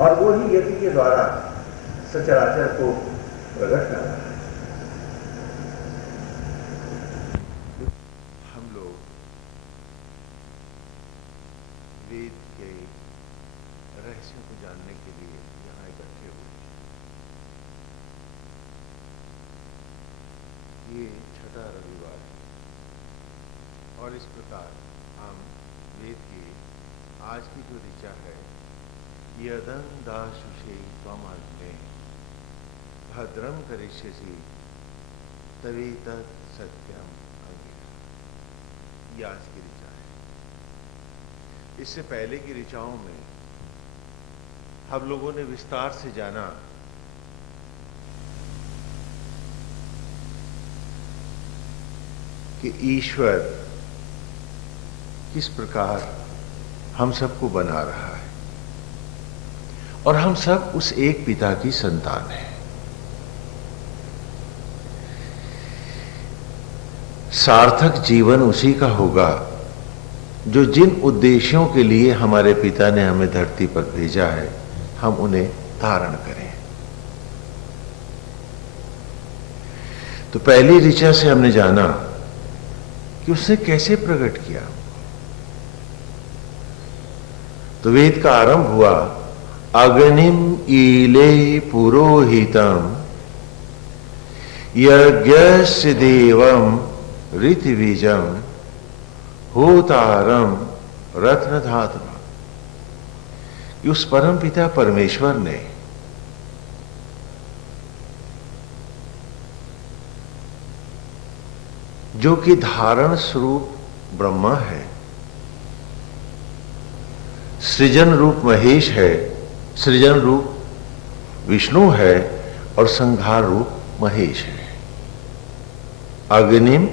और वो ही यज्ञ के द्वारा सचराचर को प्रकट कर रहा है। हम लोग वेद के रहस्यों को जानने के लिए यहाँ इकट्ठे हुए। ये छठा रविवार है और इस प्रकार हम वेद की आज की जो ऋचा है, यदं दाशुषे त्वमग्ने भद्रं करिष्यसि तवेतत् सत्यम अंगिरा, ये आज की ऋचा है। इससे पहले की ऋचाओं में हम लोगों ने विस्तार से जाना कि ईश्वर किस प्रकार हम सबको बना रहा है और हम सब उस एक पिता की संतान हैं। सार्थक जीवन उसी का होगा जो जिन उद्देश्यों के लिए हमारे पिता ने हमें धरती पर भेजा है, हम उन्हें धारण करें। तो पहली ऋचा से हमने जाना कि उसने कैसे प्रकट किया। तो वेद का आरंभ हुआ, अग्निम ईले पुरोहितम यज्ञस्य देवम ऋतविजम होतारम रत्नधातुम, कि उस परम पिता परमेश्वर ने जो कि धारण स्वरूप ब्रह्मा है, सृजन रूप महेश है, सृजन रूप विष्णु है और संहार रूप महेश है। अग्निम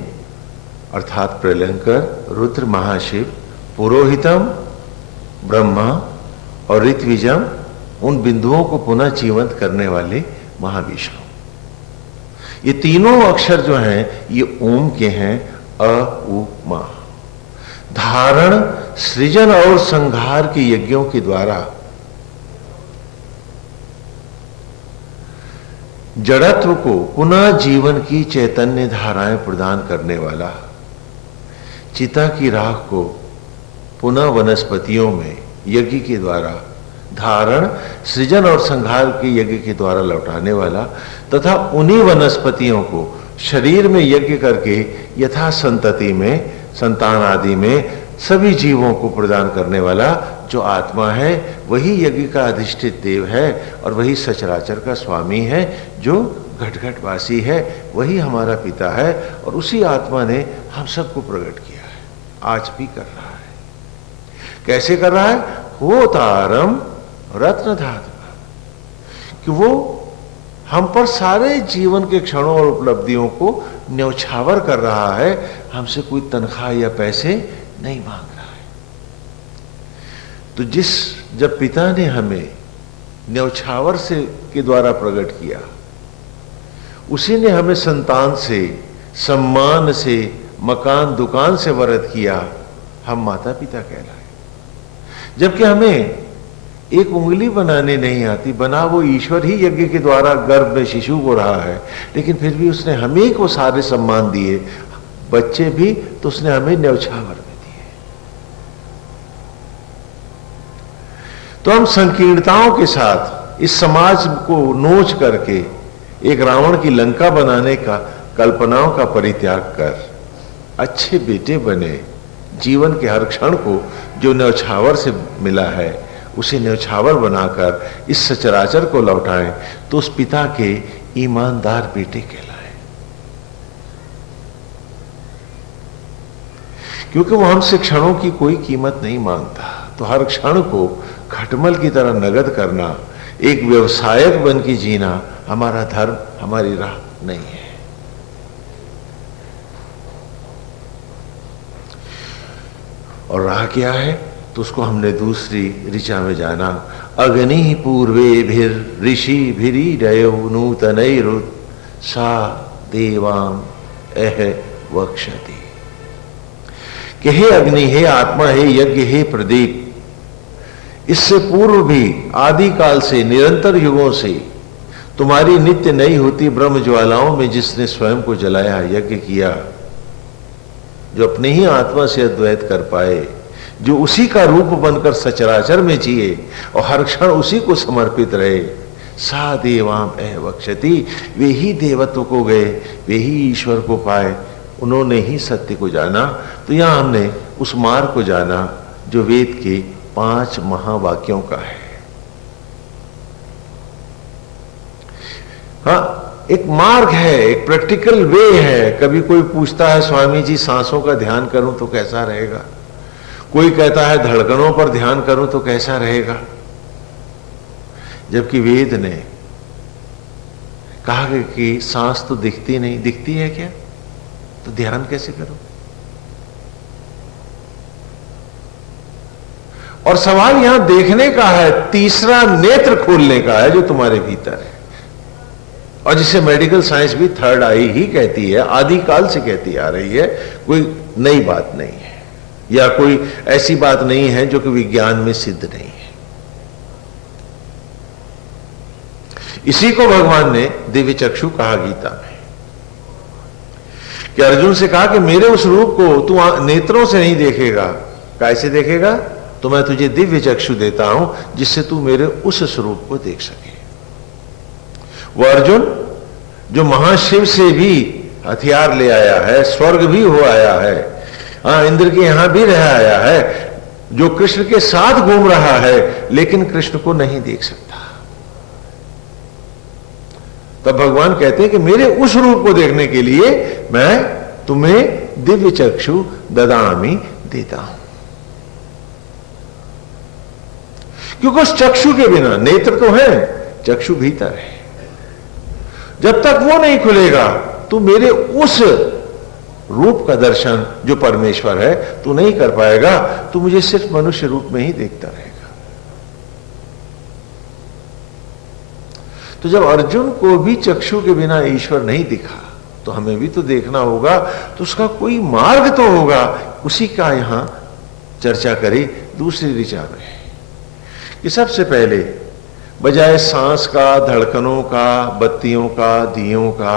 अर्थात प्रलयंकर रुद्र महाशिव, पुरोहितम ब्रह्मा और ऋत्विजम उन बिंदुओं को पुनः जीवंत करने वाले महाविष्णु। ये तीनों अक्षर जो हैं ये ओम के हैं, अ उ मा। धारण सृजन और संहार के यज्ञों के द्वारा जड़त्व को पुनः जीवन की चैतन्य धाराएं प्रदान करने वाला, चिता की राख को पुनः वनस्पतियों में यज्ञ के द्वारा धारण सृजन और संहार के यज्ञ के द्वारा लौटाने वाला, तथा उन्हीं वनस्पतियों को शरीर में यज्ञ करके यथा संतति में, संतान आदि में सभी जीवों को प्रदान करने वाला जो आत्मा है, वही यज्ञ का अधिष्ठित देव है और वही सचराचर का स्वामी है, जो घट घट वासी है, वही हमारा पिता है। और उसी आत्मा ने हम सबको प्रकट किया है, आज भी कर रहा है। कैसे कर रहा है? होतारम रत्नधातु, कि वो हम पर सारे जीवन के क्षणों और उपलब्धियों को न्यौछावर कर रहा है, हमसे कोई तनख्वाह या पैसे नहीं मांग रहा है। तो जब पिता ने हमें न्यौछावर से के द्वारा प्रकट किया, उसी ने हमें संतान से, सम्मान से, मकान दुकान से वरद किया, हम माता पिता कहलाए। जबकि हमें एक उंगली बनाने नहीं आती, बना वो ईश्वर ही यज्ञ के द्वारा गर्भ में शिशु को रहा है, लेकिन फिर भी उसने हमें को सारे सम्मान दिए, बच्चे भी तो उसने हमें न्यौछावर में दिए। तो हम संकीर्णताओं के साथ इस समाज को नोच करके एक रावण की लंका बनाने का कल्पनाओं का परित्याग कर अच्छे बेटे बने, जीवन के हर क्षण को जो न्यौछावर से मिला है उसे न्यौछावर बनाकर इस सचराचर को लौटाएं, तो उस पिता के ईमानदार बेटे कहलाए। क्योंकि वो हमसे क्षणों की कोई कीमत नहीं मांगता, तो हर क्षण को खटमल की तरह नगद करना, एक व्यवसायक बन के जीना हमारा धर्म, हमारी राह नहीं है। और राह क्या है? तो उसको हमने दूसरी ऋचा में जाना, अग्नि पूर्वे भिर ऋषि भिरीडयो नूतनैरुत सा देवाम एह वक्षति, कि हे अग्नि, हे आत्मा, हे यज्ञ, हे प्रदीप, इससे पूर्व भी आदिकाल से, निरंतर युगों से तुम्हारी नित्य नहीं होती ब्रह्म ज्वालाओं में जिसने स्वयं को जलाया, यज्ञ किया, जो अपने ही आत्मा से अद्वैत कर पाए, जो उसी का रूप बनकर सचराचर में जिए और हर क्षण उसी को समर्पित रहे, सा देवाम वक्षति, वे ही देवत्व को गए, वे ही ईश्वर को पाए, उन्होंने ही सत्य को जाना। तो यहां हमने उस मार्ग को जाना जो वेद के 5 महावाक्यों का है। हाँ, एक मार्ग है, एक प्रैक्टिकल वे है। कभी कोई पूछता है स्वामी जी सांसों का ध्यान करूं तो कैसा रहेगा, कोई कहता है धड़कनों पर ध्यान करूं तो कैसा रहेगा, जबकि वेद ने कहा कि सांस तो दिखती नहीं, दिखती है क्या, तो ध्यान कैसे करो। और सवाल यहां देखने का है, तीसरा नेत्र खोलने का है जो तुम्हारे भीतर है, और जिसे मेडिकल साइंस भी थर्ड आई ही कहती है, आदिकाल से कहती आ रही है, कोई नई बात नहीं है या कोई ऐसी बात नहीं है जो कि विज्ञान में सिद्ध नहीं है। इसी को भगवान ने दिव्य चक्षु कहा गीता में, कि अर्जुन से कहा कि मेरे उस रूप को तू नेत्रों से नहीं देखेगा, कैसे देखेगा, तो मैं तुझे दिव्य चक्षु देता हूं जिससे तू मेरे उस स्वरूप को देख सके। वो अर्जुन जो महाशिव से भी हथियार ले आया है, स्वर्ग भी हो आया है, इंद्र के यहां भी रह आया है, जो कृष्ण के साथ घूम रहा है लेकिन कृष्ण को नहीं देख सकता, तब भगवान कहते हैं कि मेरे उस रूप को देखने के लिए मैं तुम्हें दिव्य चक्षु ददामी, देता हूं। क्योंकि उस चक्षु के बिना, नेत्र तो है, चक्षु भीतर है, जब तक वो नहीं खुलेगा तो मेरे उस रूप का दर्शन जो परमेश्वर है तू नहीं कर पाएगा, तू मुझे सिर्फ मनुष्य रूप में ही देखता रहेगा। तो जब अर्जुन को भी चक्षु के बिना ईश्वर नहीं दिखा तो हमें भी तो देखना होगा, तो उसका कोई मार्ग तो होगा, उसी का यहां चर्चा करें दूसरी ऋचा में, कि सबसे पहले बजाय सांस का, धड़कनों का, बत्तियों का, दियों का,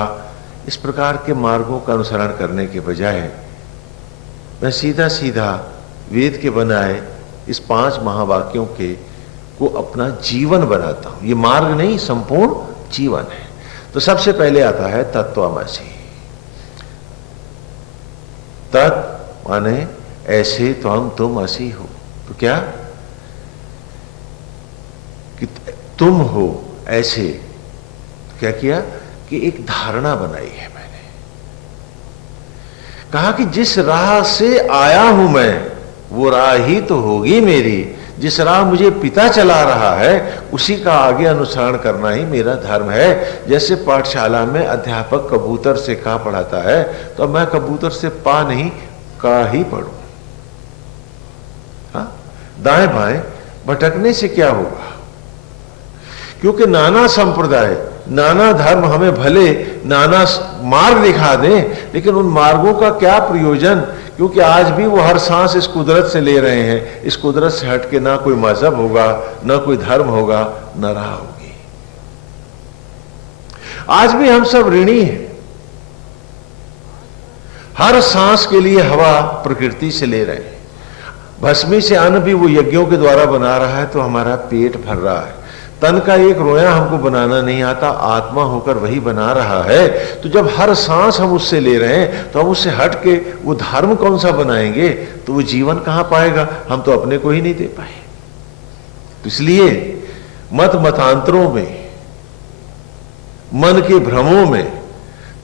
इस प्रकार के मार्गों का अनुसरण करने के बजाय मैं सीधा सीधा वेद के बनाए इस 5 महावाक्यों के को अपना जीवन बनाता हूं। ये मार्ग नहीं, संपूर्ण जीवन है। तो सबसे पहले आता है तत्त्वमसि। तत् माने ऐसे तुम असी हो, तो क्या कि तुम हो ऐसे, तो क्या किया कि एक धारणा बनाई है मैंने, कहा कि जिस राह से आया हूं मैं वो राह ही तो होगी मेरी, जिस राह मुझे पिता चला रहा है उसी का आगे अनुसरण करना ही मेरा धर्म है। जैसे पाठशाला में अध्यापक कबूतर से का पढ़ाता है, तो मैं कबूतर से पा नहीं का ही पढ़ूं। हाँ, दाएं बाएं भटकने से क्या होगा, क्योंकि नाना संप्रदाय, नाना धर्म हमें भले नाना मार्ग दिखा दें, लेकिन उन मार्गों का क्या प्रयोजन, क्योंकि आज भी वो हर सांस इस कुदरत से ले रहे हैं। इस कुदरत से हट के ना कोई मजहब होगा, ना कोई धर्म होगा, ना राह होगी। आज भी हम सब ऋणी हैं, हर सांस के लिए हवा प्रकृति से ले रहे हैं, भस्मी से अन्न भी वो यज्ञों के द्वारा बना रहा है, तो हमारा पेट भर रहा है। तन का एक रोया हमको बनाना नहीं आता, आत्मा होकर वही बना रहा है। तो जब हर सांस हम उससे ले रहे हैं, तो हम उससे हट के वो धर्म कौन सा बनाएंगे, तो वो जीवन कहां पाएगा, हम तो अपने को ही नहीं दे पाए। तो इसलिए मत मतांतरों में, मन के भ्रमों में,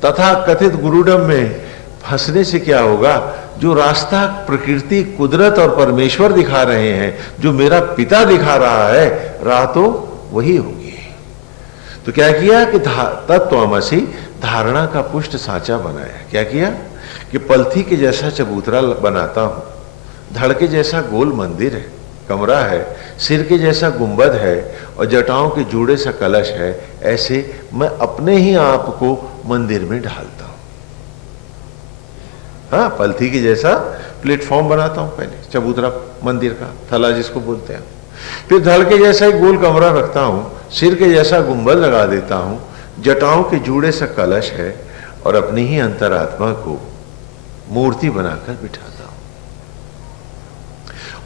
तथा कथित गुरुडम में फंसने से क्या होगा। जो रास्ता प्रकृति, कुदरत और परमेश्वर दिखा रहे हैं, जो मेरा पिता दिखा रहा है, राह तो वही होगी। तो क्या किया कि तत्त्वमसि धारणा का पुष्ट सांचा बनाया। क्या किया कि पलथी के जैसा चबूतरा बनाता हूं, धड़ के जैसा गोल मंदिर है, कमरा है, सिर के जैसा गुंबद है और जटाओं के जूड़े सा कलश है। ऐसे मैं अपने ही आप को मंदिर में ढालता हूं। हाँ, पलथी के जैसा प्लेटफॉर्म बनाता हूं, पहले चबूतरा मंदिर का, थला जिसको बोलते हैं, फिर धड़ के जैसा एक गोल कमरा रखता हूं, सिर के जैसा गुंबद लगा देता हूं, जटाओं के जूड़े सा कलश है और अपनी ही अंतरात्मा को मूर्ति बनाकर बिठाता हूं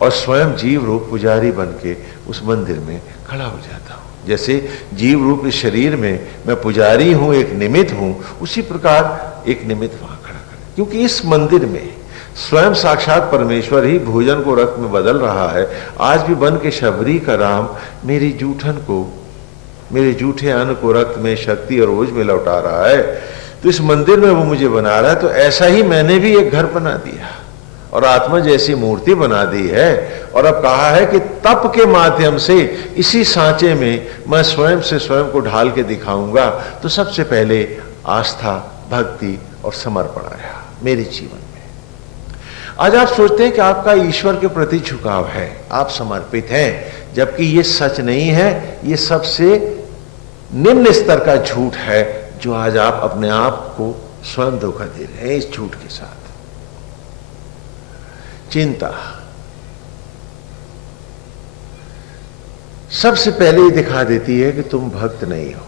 और स्वयं जीव रूप पुजारी बन के उस मंदिर में खड़ा हो जाता हूं। जैसे जीव रूप इस शरीर में मैं पुजारी हूं, एक निमित्त हूं, उसी प्रकार एक निमित्त वहां खड़ा कर, क्योंकि इस मंदिर में स्वयं साक्षात परमेश्वर ही भोजन को रक्त में बदल रहा है। आज भी बन के शबरी का राम मेरी जूठन को, मेरे जूठे अन्न को रक्त में, शक्ति और ओज में लौटा रहा है। तो इस मंदिर में वो मुझे बना रहा है, तो ऐसा ही मैंने भी एक घर बना दिया और आत्मा जैसी मूर्ति बना दी है। और अब कहा है कि तप के माध्यम से इसी सांचे में मैं स्वयं से स्वयं को ढाल के दिखाऊंगा। तो सबसे पहले आस्था, भक्ति और समर्पण आया मेरे जीवन में। आज आप सोचते हैं कि आपका ईश्वर के प्रति झुकाव है, आप समर्पित हैं, जबकि ये सच नहीं है। ये सबसे निम्न स्तर का झूठ है जो आज आप अपने आप को स्वयं धोखा दे रहे हैं इस झूठ के साथ। चिंता सबसे पहले ही दिखा देती है कि तुम भक्त नहीं हो।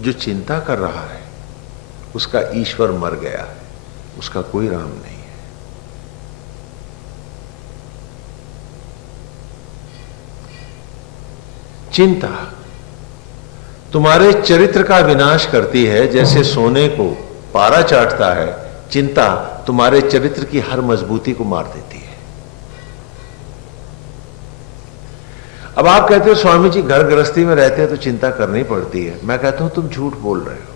जो चिंता कर रहा है उसका ईश्वर मर गया है, उसका कोई राम नहीं है। चिंता तुम्हारे चरित्र का विनाश करती है, जैसे सोने को पारा चाटता है। चिंता तुम्हारे चरित्र की हर मजबूती को मार देती है। अब आप कहते हो स्वामी जी घर गृहस्थी में रहते हैं तो चिंता करनी पड़ती है। मैं कहता हूं तुम झूठ बोल रहे हो।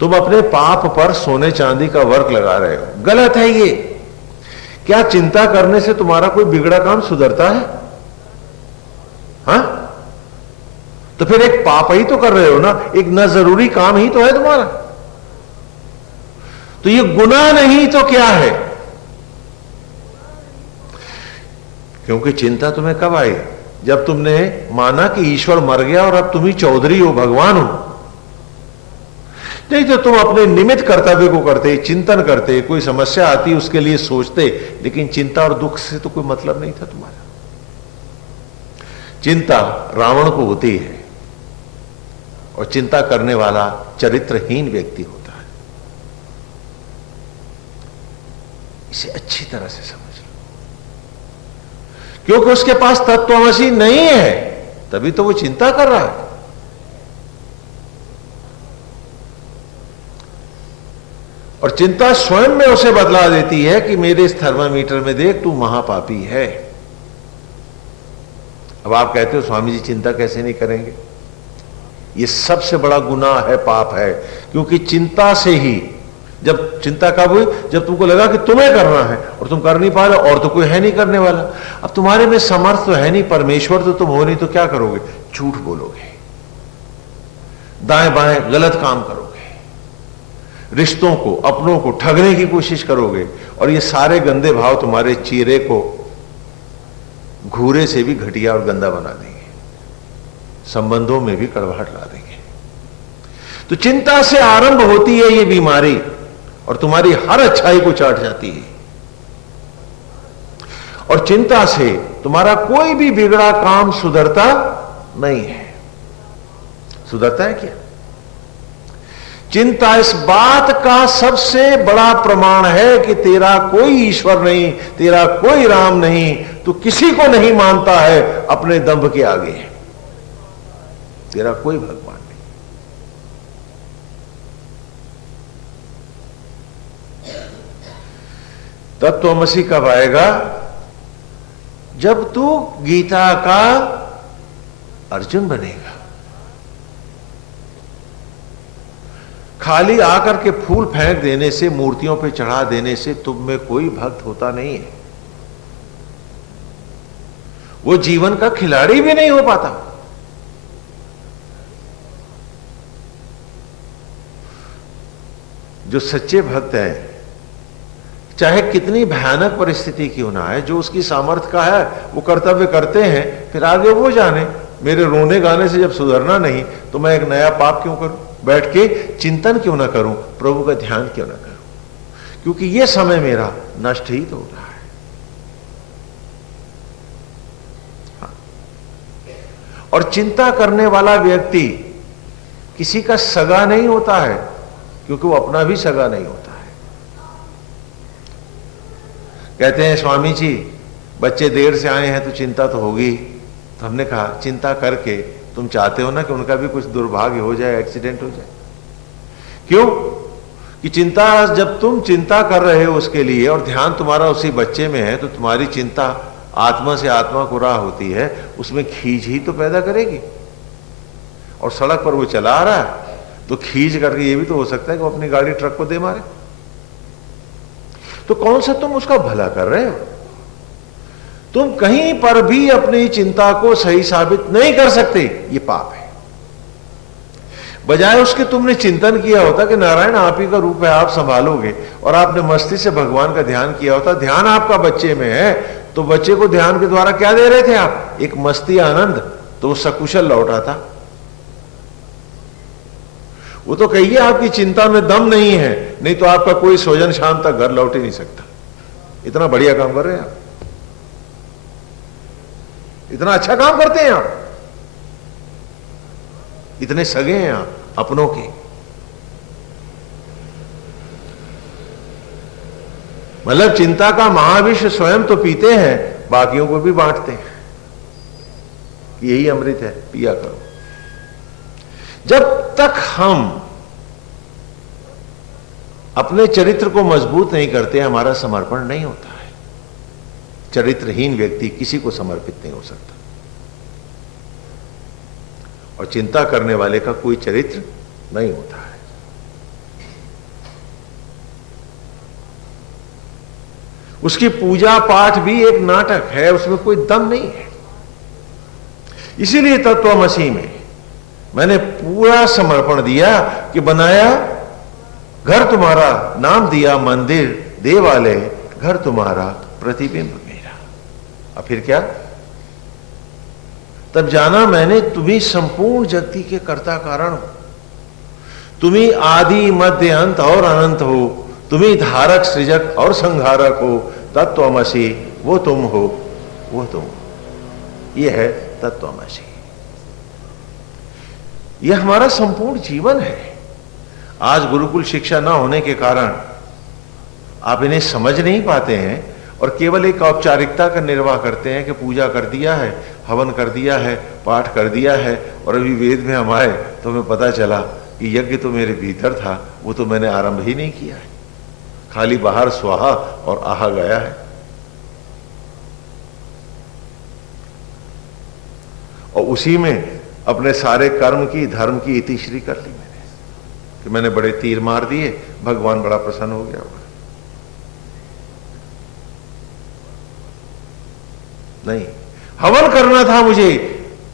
तुम अपने पाप पर सोने चांदी का वर्क लगा रहे हो, गलत है ये। क्या चिंता करने से तुम्हारा कोई बिगड़ा काम सुधरता है? हाँ, तो फिर एक पाप ही तो कर रहे हो ना, एक न जरूरी काम ही तो है तुम्हारा। तो ये गुनाह नहीं तो क्या है? क्योंकि चिंता तुम्हें कब आई? जब तुमने माना कि ईश्वर मर गया और अब तुम ही चौधरी हो, भगवान हो। नहीं तो तुम अपने निमित्त कर्तव्य को करते, चिंतन करते, कोई समस्या आती उसके लिए सोचते, लेकिन चिंता और दुख से तो कोई मतलब नहीं था तुम्हारा। चिंता रावण को होती है और चिंता करने वाला चरित्रहीन व्यक्ति होता है। इसे अच्छी तरह से समझ लो, क्योंकि उसके पास तत्वमसी नहीं है, तभी तो वो चिंता कर रहा है। और चिंता स्वयं में उसे बदला देती है कि मेरे इस थर्मामीटर में देख, तू महापापी है। अब आप कहते हो स्वामी जी चिंता कैसे नहीं करेंगे? ये सबसे बड़ा गुनाह है, पाप है। क्योंकि चिंता से ही, जब चिंता कब हुई? जब तुमको लगा कि तुम्हें करना है और तुम कर नहीं पा रहे और तो कोई है नहीं करने वाला। अब तुम्हारे में समर्थ तो है नहीं, परमेश्वर तो तुम हो नहीं, तो क्या करोगे? झूठ बोलोगे, दाएं बाएं गलत काम करोगे, रिश्तों को, अपनों को ठगने की कोशिश करोगे। और ये सारे गंदे भाव तुम्हारे चेहरे को घूरे से भी घटिया और गंदा बना देंगे, संबंधों में भी कड़वाहट ला देंगे। तो चिंता से आरंभ होती है ये बीमारी और तुम्हारी हर अच्छाई को चाट जाती है। और चिंता से तुम्हारा कोई भी बिगड़ा काम सुधरता नहीं है। सुधरता है क्या? चिंता इस बात का सबसे बड़ा प्रमाण है कि तेरा कोई ईश्वर नहीं, तेरा कोई राम नहीं, तू किसी को नहीं मानता है अपने दंभ के आगे। तेरा कोई भगवान नहीं। तत्वमसी कब आएगा? जब तू गीता का अर्जुन बनेगा। खाली आकर के फूल फेंक देने से, मूर्तियों पे चढ़ा देने से तुम में कोई भक्त होता नहीं है। वो जीवन का खिलाड़ी भी नहीं हो पाता। जो सच्चे भक्त हैं, चाहे कितनी भयानक परिस्थिति क्यों ना है, जो उसकी सामर्थ्य का है वो कर्तव्य करते हैं। फिर आगे वो जाने, मेरे रोने गाने से जब सुधरना नहीं तो मैं एक नया पाप क्यों करूं? बैठ के चिंतन क्यों ना करूं? प्रभु का ध्यान क्यों ना करूं? क्योंकि ये समय मेरा नष्ट ही तो हो रहा है। और चिंता करने वाला व्यक्ति किसी का सगा नहीं होता है, क्योंकि वो अपना भी सगा नहीं होता है। कहते हैं स्वामी जी बच्चे देर से आए हैं तो चिंता तो होगी। तो हमने कहा चिंता करके तुम चाहते हो ना कि उनका भी कुछ दुर्भाग्य हो जाए, एक्सीडेंट हो जाए? क्यों? कि चिंता, जब तुम चिंता कर रहे हो उसके लिए और ध्यान तुम्हारा उसी बच्चे में है, तो तुम्हारी चिंता आत्मा से आत्मा को राह होती है, उसमें खींच ही तो पैदा करेगी। और सड़क पर वो चला आ रहा है तो खींच करके ये भी तो हो सकता है कि वो अपनी गाड़ी ट्रक को दे मारे। तो कौन सा तुम उसका भला कर रहे हो? तुम कहीं पर भी अपनी चिंता को सही साबित नहीं कर सकते, ये पाप है। बजाय उसके तुमने चिंतन किया होता कि नारायण आप ही का रूप है, आप संभालोगे, और आपने मस्ती से भगवान का ध्यान किया होता। ध्यान आपका बच्चे में है, तो बच्चे को ध्यान के द्वारा क्या दे रहे थे आप? एक मस्ती, आनंद। तो वो सकुशल लौटा था। वो तो कहिए आपकी चिंता में दम नहीं है, नहीं तो आपका कोई स्वजन शाम तक घर लौट ही नहीं सकता। इतना बढ़िया काम कर रहे हैं आप, इतना अच्छा काम करते हैं आप, इतने सगे हैं आप अपनों के। मतलब चिंता का महाविष स्वयं तो पीते हैं, बाकियों को भी बांटते हैं। यही अमृत है, पिया करो। जब तक हम अपने चरित्र को मजबूत नहीं करते, हमारा समर्पण नहीं होता है। चरित्रहीन व्यक्ति किसी को समर्पित नहीं हो सकता, और चिंता करने वाले का कोई चरित्र नहीं होता है। उसकी पूजा पाठ भी एक नाटक है, उसमें कोई दम नहीं है। इसीलिए तत्वमसि में मैंने पूरा समर्पण दिया कि बनाया घर तुम्हारा, नाम दिया मंदिर देवालय, घर तुम्हारा प्रतिबिंब मेरा। अब फिर क्या? तब जाना मैंने तुम्ही संपूर्ण जगती के कर्ता कारण हो, तुम्ही आदि मध्य अंत और अनंत हो, तुम्ही धारक सृजक और संहारक हो। तत्वमसि वो तुम हो, वो तुम हो। यह है तत्वमसि। यह हमारा संपूर्ण जीवन है। आज गुरुकुल शिक्षा ना होने के कारण आप इन्हें समझ नहीं पाते हैं और केवल एक औपचारिकता का निर्वाह करते हैं कि पूजा कर दिया है, हवन कर दिया है, पाठ कर दिया है, और अभी वेद में हम आए तो हमें पता चला कि यज्ञ तो मेरे भीतर था, वो तो मैंने आरंभ ही नहीं किया है, खाली बाहर स्वाहा और आहा गया है। और उसी में अपने सारे कर्म की, धर्म की इतिश्री कर ली मैंने कि मैंने बड़े तीर मार दिए, भगवान बड़ा प्रसन्न हो गया होगा। नहीं, हवन करना था मुझे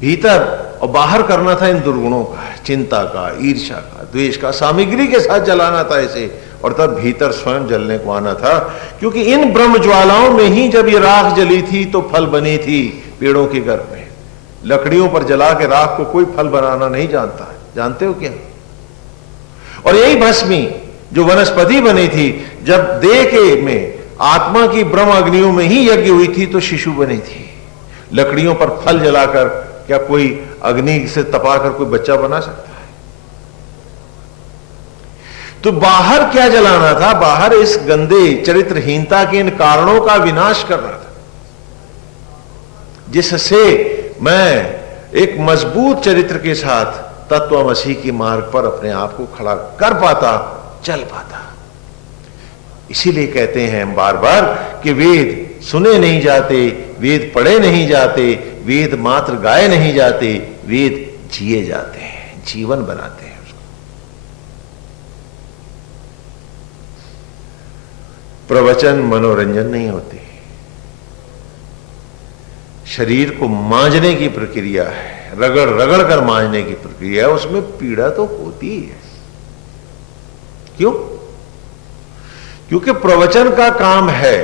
भीतर, और बाहर करना था इन दुर्गुणों का, चिंता का, ईर्ष्या का, द्वेष का, सामग्री के साथ जलाना था इसे, और तब भीतर स्वयं जलने को आना था। क्योंकि इन ब्रह्म ज्वालाओं में ही जब ये राख जली थी तो फल बनी थी पेड़ों के गर्भ में। लकड़ियों पर जला के राख को कोई फल बनाना नहीं जानता है, जानते हो क्या? और यही भस्मी जो वनस्पति बनी थी, जब देह के में आत्मा की ब्रह्म अग्नियों में ही यज्ञ हुई थी तो शिशु बनी थी। लकड़ियों पर फल जलाकर क्या कोई अग्नि से तपाकर कोई बच्चा बना सकता है? तो बाहर क्या जलाना था? बाहर इस गंदे चरित्रहीनता के इन कारणों का विनाश करना था, जिससे मैं एक मजबूत चरित्र के साथ तत्वमसि के मार्ग पर अपने आप को खड़ा कर पाता, चल पाता। इसीलिए कहते हैं हम बार बार कि वेद सुने नहीं जाते, वेद पढ़े नहीं जाते, वेद मात्र गाए नहीं जाते, वेद जिए जाते हैं, जीवन बनाते हैं उसको। प्रवचन मनोरंजन नहीं होते, शरीर को मांजने की प्रक्रिया है, रगड़ रगड़ कर मांजने की प्रक्रिया है, उसमें पीड़ा तो होती है। क्यों? क्योंकि प्रवचन का काम है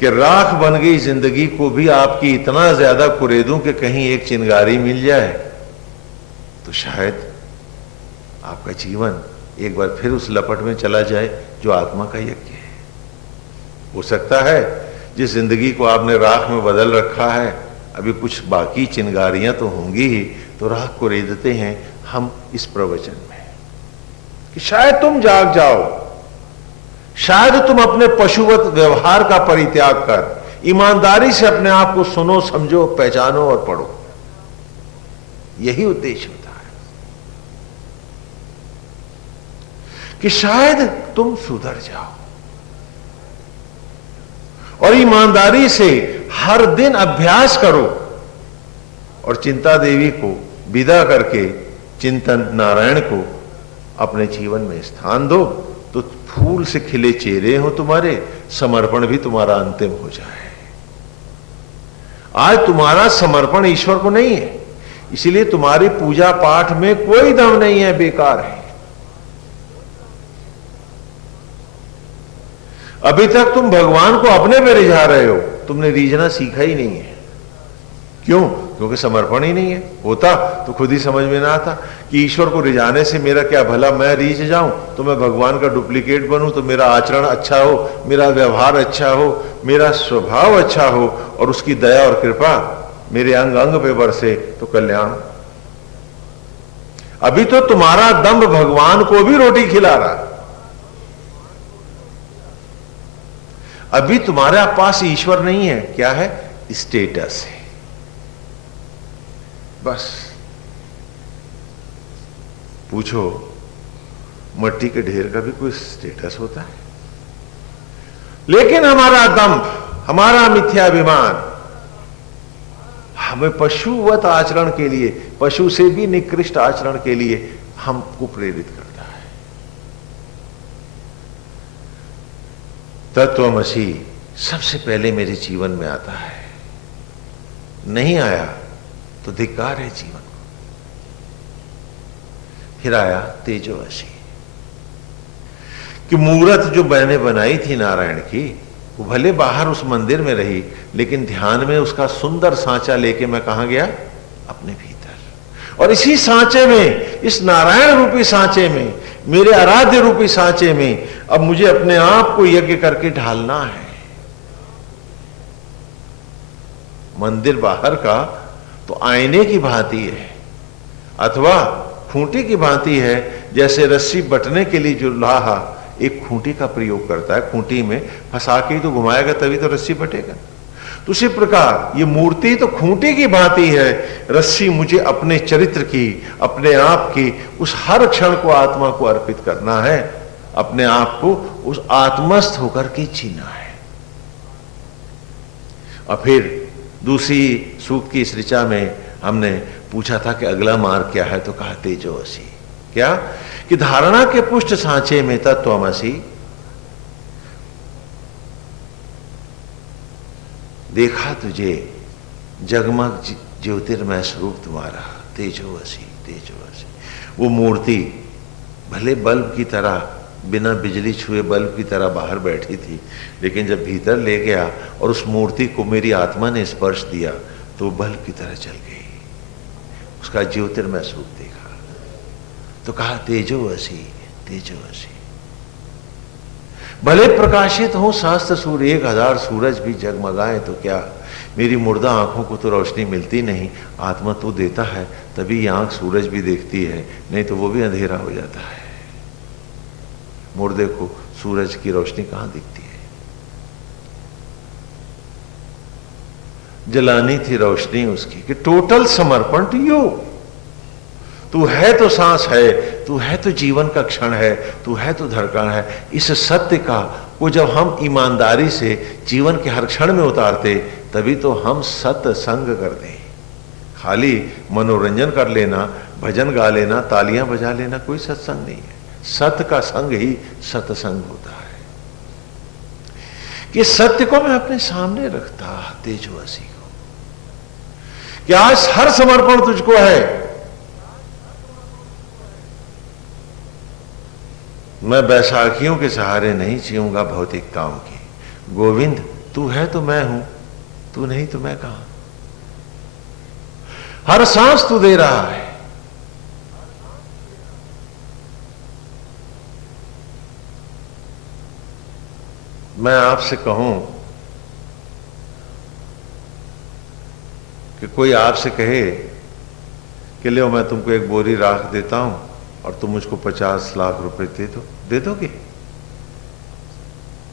कि राख बन गई जिंदगी को भी आपकी इतना ज्यादा कुरेदूं कि कहीं एक चिंगारी मिल जाए तो शायद आपका जीवन एक बार फिर उस लपट में चला जाए जो आत्मा का यज्ञ है। हो सकता है जिस जिंदगी को आपने राख में बदल रखा है अभी कुछ बाकी चिंगारियां तो होंगी ही, तो राख को रेदते हैं हम इस प्रवचन में कि शायद तुम जाग जाओ, शायद तुम अपने पशुवत व्यवहार का परित्याग कर ईमानदारी से अपने आप को सुनो, समझो, पहचानो और पढ़ो। यही उद्देश्य होता है कि शायद तुम सुधर जाओ और ईमानदारी से हर दिन अभ्यास करो और चिंता देवी को विदा करके चिंतन नारायण को अपने जीवन में स्थान दो, तो फूल से खिले चेहरे हो तुम्हारे, समर्पण भी तुम्हारा अंतिम हो जाए। आज तुम्हारा समर्पण ईश्वर को नहीं है, इसीलिए तुम्हारी पूजा पाठ में कोई दम नहीं है, बेकार है। अभी तक तुम भगवान को अपने पे रिझा रहे हो, तुमने रीझना सीखा ही नहीं है। क्यों? क्योंकि समर्पण ही नहीं है। होता तो खुद ही समझ में ना आता कि ईश्वर को रिझाने से मेरा क्या भला, मैं रीझ जाऊं तो मैं भगवान का डुप्लीकेट बनूं, तो मेरा आचरण अच्छा हो, मेरा व्यवहार अच्छा हो, मेरा स्वभाव अच्छा हो और उसकी दया और कृपा मेरे अंग अंग पे बरसे तो कल्याण। अभी तो तुम्हारा दंभ भगवान को भी रोटी खिला रहा, अभी तुम्हारे पास ईश्वर नहीं है। क्या है? स्टेटस है बस। पूछो, मट्टी के ढेर का भी कोई स्टेटस होता है? लेकिन हमारा दंभ, हमारा मिथ्याभिमान हमें पशुवत आचरण के लिए, पशु से भी निकृष्ट आचरण के लिए हमको प्रेरित करता है। तत्वमसि सबसे पहले मेरे जीवन में आता है, नहीं आया तो धिक्कार है जीवन को। फिर आया तेजोवसी, कि मूर्त जो मैंने बनाई थी नारायण की, वो भले बाहर उस मंदिर में रही, लेकिन ध्यान में उसका सुंदर सांचा लेके मैं कहां गया? अपने भीतर। और इसी सांचे में, इस नारायण रूपी सांचे में, मेरे आराध्य रूपी सांचे में अब मुझे अपने आप को यज्ञ करके ढालना है। मंदिर बाहर का तो आईने की भांति है अथवा खूंटी की भांति है। जैसे रस्सी बटने के लिए जो लोहा एक खूंटी का प्रयोग करता है, खूंटी में फंसा के तो घुमाएगा तभी तो रस्सी बटेगा। तो उसी प्रकार ये मूर्ति तो खूंटी की भांति है, रस्सी मुझे अपने चरित्र की, अपने आप की उस हर क्षण को आत्मा को अर्पित करना है, अपने आप को उस आत्मस्थ होकर के जीना है। और फिर दूसरी सूक्त की इस ऋचा में हमने पूछा था कि अगला मार्ग क्या है, तो कहा तेजोवसी। क्या? कि धारणा के पुष्ट सांचे में तत्वमसि, देखा तुझे जगमग ज्योतिर्मय स्वरूप तुम्हारा, तेजोवसी तेजोवसी। वो मूर्ति भले बल्ब की तरह, बिना बिजली छुए बल्ब की तरह बाहर बैठी थी, लेकिन जब भीतर ले गया और उस मूर्ति को मेरी आत्मा ने स्पर्श दिया तो बल्ब की तरह चल गई, उसका ज्योतिर्मय स्वरूप देखा। तो कहा तेजोवसी तेजोवसी। भले प्रकाशित हो सहस्त्र सूर्य, 1000 सूरज भी जगमगाए तो क्या, मेरी मुर्दा आंखों को तो रोशनी मिलती नहीं, आत्मा तो देता है, तभी ये आंख सूरज भी देखती है, नहीं तो वो भी अंधेरा हो जाता है। मुर्दे को सूरज की रोशनी कहां दिखती है? जलानी थी रोशनी उसकी, कि टोटल समर्पण टू यू। तू है तो सांस है, तू है तो जीवन का क्षण है, तू है तो धड़कन है। इस सत्य का वो जब हम ईमानदारी से जीवन के हर क्षण में उतारते, तभी तो हम सत्संग करते। खाली मनोरंजन कर लेना, भजन गा लेना, तालियां बजा लेना कोई सत्संग नहीं है। सत्य का संग ही सत्संग होता है। कि सत्य को मैं अपने सामने रखता, तेजोवसी को, कि आज हर समर्पण तुझको है। मैं बैसाखियों के सहारे नहीं जीऊंगा भौतिकताओं की। गोविंद तू है तो मैं हूं, तू नहीं तो मैं कहां। हर सांस तू दे रहा है, मैं आपसे कहूं कि कोई आपसे कहे कि लो मैं तुमको एक बोरी राख देता हूं और तुम मुझको 50 लाख रुपए दे दोगे?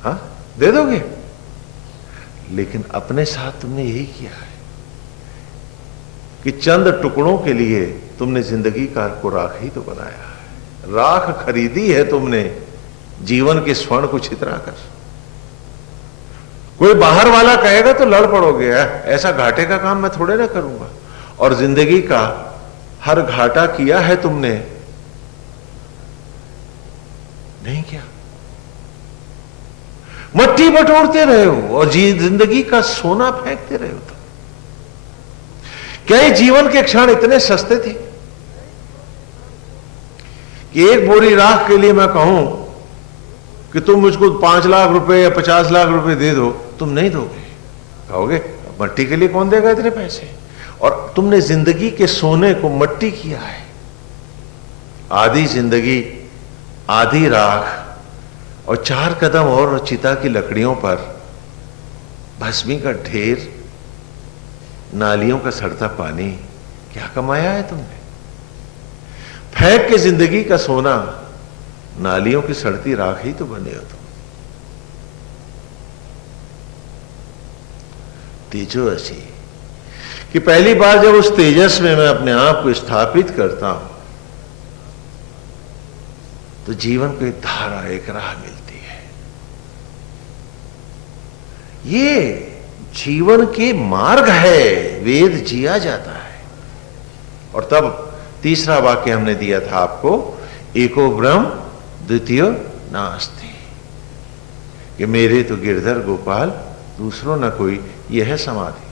हाँ, दे दोगे? लेकिन अपने साथ तुमने यही किया है कि चंद टुकड़ों के लिए तुमने जिंदगी को राख ही तो बनाया है। राख खरीदी है तुमने जीवन के स्वर्ण को छितरा कर। कोई बाहर वाला कहेगा तो लड़ पड़ोगे, ऐसा घाटे का काम मैं थोड़े ना करूंगा। और जिंदगी का हर घाटा किया है तुमने, नहीं किया। मट्टी बटोरते रहे हो और जिंदगी का सोना फेंकते रहे हो। क्या ये जीवन के क्षण इतने सस्ते थे कि एक बोरी राख के लिए मैं कहूं कि तुम मुझको 5 लाख रुपए या 50 लाख रुपए दे दो, तुम नहीं दोगे? कहोगे मट्टी के लिए कौन देगा इतने पैसे? और तुमने जिंदगी के सोने को मट्टी किया है। आधी जिंदगी, आधी राख और 4 कदम और चिता की लकड़ियों पर भस्मी का ढेर, नालियों का सड़ता पानी, क्या कमाया है तुमने? फेंक के जिंदगी का सोना, नालियों की सड़ती राख ही तो बने हो तुम। तेजस्वी कि पहली बार जब उस तेजस में मैं अपने आप को स्थापित करता हूं तो जीवन को एक धारा, एक राह मिलती है। ये जीवन के मार्ग है, वेद जिया जाता है। और तब तीसरा वाक्य हमने दिया था आपको, एको ब्रह्म द्वितीय नास्ति, कि मेरे तो गिरधर गोपाल दूसरों न कोई, यह है समाधि।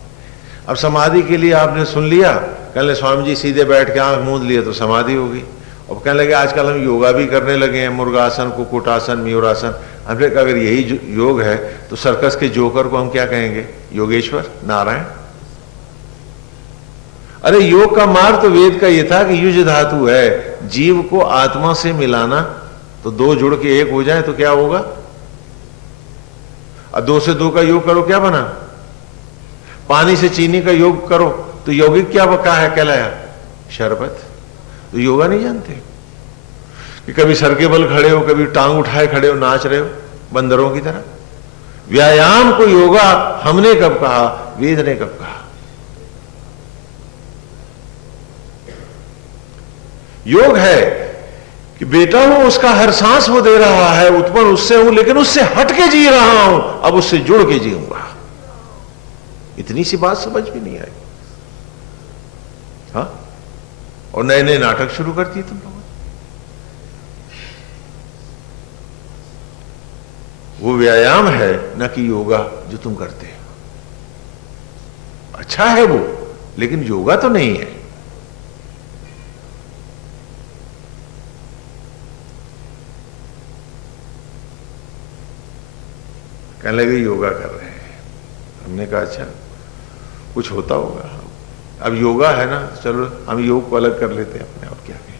अब समाधि के लिए आपने सुन लिया, कहने स्वामी जी सीधे बैठ के आंख मूंद लिया तो समाधि होगी। और कहने लगे आजकल हम योगा भी करने लगे हैं, मुर्गासन, कुक्कुटासन, मयूरासन। हमने कहा अगर यही योग है तो सर्कस के जोकर को हम क्या कहेंगे? योगेश्वर, नारायण। अरे योग का मार्ग तो वेद का यह था कि युज धातु है, जीव को आत्मा से मिलाना। तो 2 जुड़ के 1 हो जाए तो क्या होगा? अब 2 से 2 का योग करो, क्या बना? पानी से चीनी का योग करो तो यौगिक क्या बका है, कहलाया शरबत। तो योगा नहीं जानते कि कभी सर के बल खड़े हो, कभी टांग उठाए खड़े हो, नाच रहे हो बंदरों की तरह। व्यायाम को योगा हमने कब कहा? वेद ने कब कहा? योग है कि बेटा हूं, उसका हर सांस वो दे रहा है, उत्पन्न उससे हूं, लेकिन उससे हट के जी रहा हूं, अब उससे जुड़ के जीऊंगा। इतनी सी बात समझ में नहीं आई? हाँ, और नए नए नाटक शुरू कर दिए तुम लोगों। वो व्यायाम है ना कि योगा जो तुम करते हो। अच्छा है वो, लेकिन योगा तो नहीं है। कहने लगे योगा कर रहे हैं। हमने कहा अच्छा कुछ होता होगा। अब योगा है ना, चलो हम योग को अलग कर लेते हैं अपने। और क्या कहें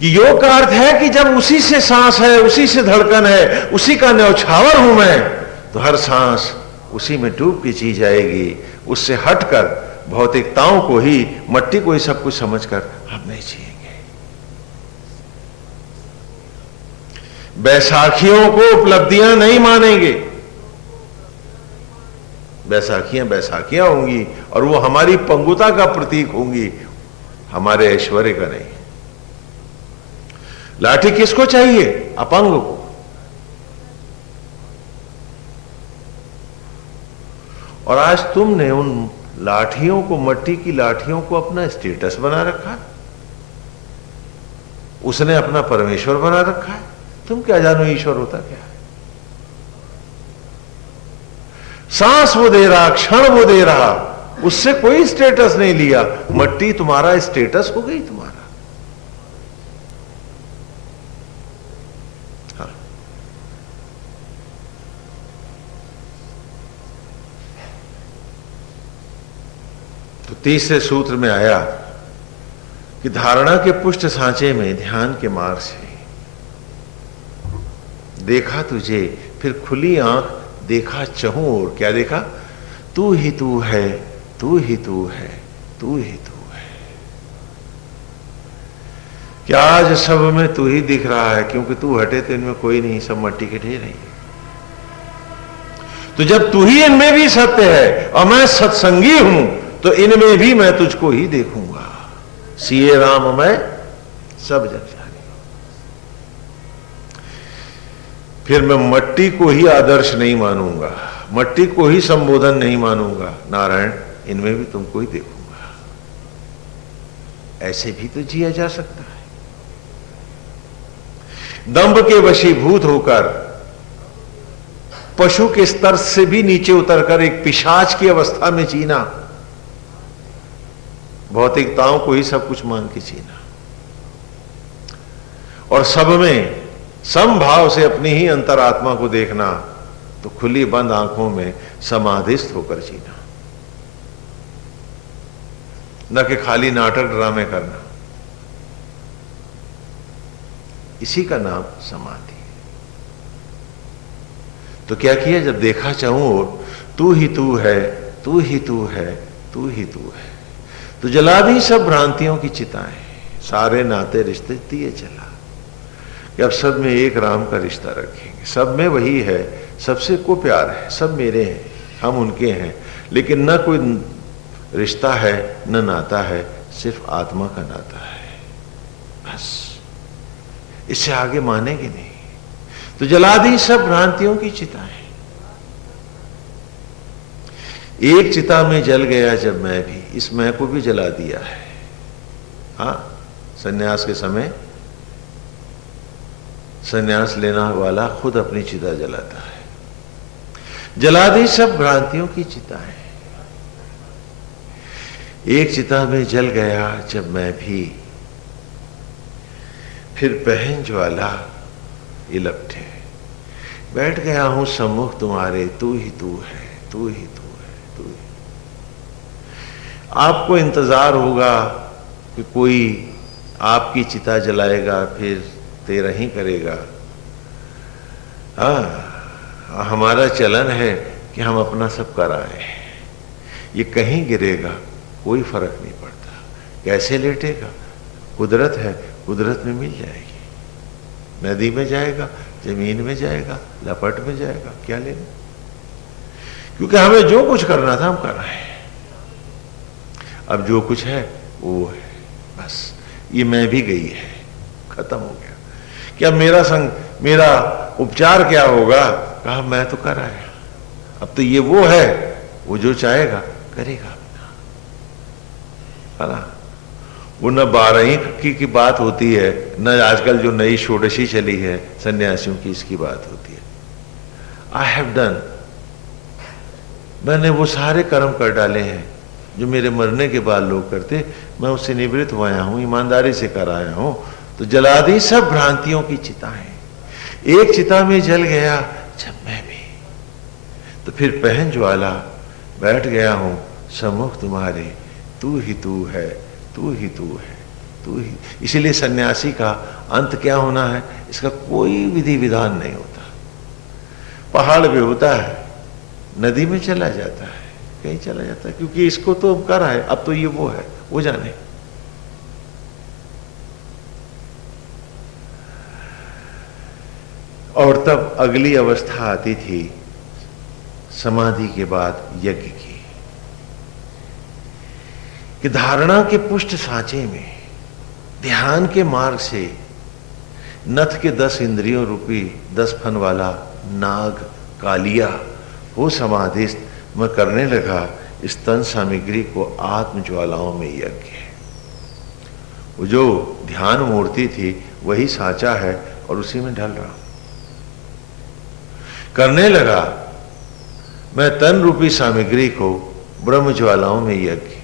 कि योग का अर्थ है कि जब उसी से सांस है, उसी से धड़कन है, उसी का न्यौछावर हूं मैं, तो हर सांस उसी में डूब के जी जाएगी। उससे हटकर भौतिकताओं को ही, मट्टी को ही सब कुछ समझकर हम नहीं जिएंगे। बैसाखियों को उपलब्धियां नहीं मानेंगे। बैसाखियां बैसाखियां होंगी और वो हमारी पंगुता का प्रतीक होंगी, हमारे ऐश्वर्य का नहीं। लाठी किसको चाहिए? अपंग को। और आज तुमने उन लाठियों को, मट्टी की लाठियों को अपना स्टेटस बना रखा है, उसने अपना परमेश्वर बना रखा है। तुम क्या जानो ईश्वर होता क्या है? सांस वो दे रहा, क्षण वो दे रहा, उससे कोई स्टेटस नहीं लिया। मट्टी तुम्हारा स्टेटस हो गई तुम्हारा। हाँ। तो तीसरे सूत्र में आया कि धारणा के पुष्ट सांचे में ध्यान के मार्ग से देखा तुझे, फिर खुली आंख देखा चहूं और। क्या देखा? तू ही तू है, तू ही तू है, तू ही तू है। क्या आज सब में तू ही दिख रहा है? क्योंकि तू हटे तो इनमें कोई नहीं, सब मट्टी के ढेर है। तो जब तू ही इनमें भी सत्य है और मैं सत्संगी हूं, तो इनमें भी मैं तुझको ही देखूंगा। सीए राम मैं सब जग जानी। फिर मैं मट्टी को ही आदर्श नहीं मानूंगा, मट्टी को ही संबोधन नहीं मानूंगा। नारायण, इनमें भी तुमको ही देखूंगा। ऐसे भी तो जिया जा सकता है। दंभ के वशीभूत होकर पशु के स्तर से भी नीचे उतरकर एक पिशाच की अवस्था में जीना, भौतिकताओं को ही सब कुछ मान के जीना, और सब में समभाव से अपनी ही अंतरात्मा को देखना, तो खुली बंद आंखों में समाधिस्थ होकर जीना, न कि खाली नाटक ड्रामे करना। इसी का नाम समाधि है। तो क्या किया? जब देखा चाहूं और तू ही तू है, तू ही तू है, तू ही तू है, तो जला दी सब भ्रांतियों की चिताएं, सारे नाते रिश्ते दिए जला, कि अब सब में एक राम का रिश्ता रखेंगे। सब में वही है, सबसे को प्यार है, सब मेरे हैं, हम उनके हैं, लेकिन न कोई रिश्ता है न नाता है, सिर्फ आत्मा का नाता है, बस। इससे आगे मानेंगे नहीं। तो जला दी सब भ्रांतियों की चिताएं। एक चिता में जल गया जब मैं भी, इस मैं को भी जला दिया है। हाँ, सन्यास के समय सन्यास लेना वाला खुद अपनी चिता जलाता है। जला दी सब भ्रांतियों की चिताएं। एक चिता में जल गया जब मैं भी, फिर पहन ज्वाला ये लपटे, बैठ गया हूं सम्मुख तुम्हारे, तू ही तू है, तू ही तू है, तू ही। आपको इंतजार होगा कि कोई आपकी चिता जलाएगा, फिर तेरा ही करेगा। हाँ, हमारा चलन है कि हम अपना सब कराएं। ये कहीं गिरेगा, कोई फर्क नहीं पड़ता। कैसे लेटेगा? कुदरत है, कुदरत में मिल जाएगी। नदी में जाएगा, जमीन में जाएगा, लपट में जाएगा, क्या लेना? क्योंकि हमें जो कुछ करना था हम कर रहे हैं। अब जो कुछ है वो है, बस। ये मैं भी गई है, खत्म हो गया। क्या मेरा मेरा उपचार क्या होगा? कहा मैं तो कर आया। अब तो ये वो है, वो जो चाहेगा करेगा। वो न 12 की बात होती है, न आजकल जो नई षोडशी चली है सन्यासियों की, इसकी बात होती है। आई हैव डन, मैंने वो सारे कर्म कर डाले हैं जो मेरे मरने के बाद लोग करते। मैं उससे निवृत्त हो आया हूं, ईमानदारी से कर आया हूं। तो जला दी सब भ्रांतियों की चिताएं। एक चिता में जल गया जब मैं भी, तो फिर पहन ज्वाला, बैठ गया हूं सम्मुख तुम्हारे, तू ही तू है, तू ही तू है, तू ही। इसीलिए सन्यासी का अंत क्या होना है, इसका कोई विधि विधान नहीं होता। पहाड़ पे होता है, नदी में चला जाता है, कहीं चला जाता है, क्योंकि इसको तो अब कर है, अब तो ये वो है, वो जाने। और तब अगली अवस्था आती थी समाधि के बाद यज्ञ की, कि धारणा के पुष्ट सांचे में ध्यान के मार्ग से नथ के 10 इंद्रियों रूपी 10 फन वाला नाग कालिया हो समाधिस्थ मैं करने लगा इस तन सामग्री को आत्म ज्वालाओं में यज्ञ है। वो जो ध्यान मूर्ति थी वही सांचा है और उसी में ढल रहा करने लगा मैं तन रूपी सामग्री को ब्रह्म ज्वालाओं में यज्ञ।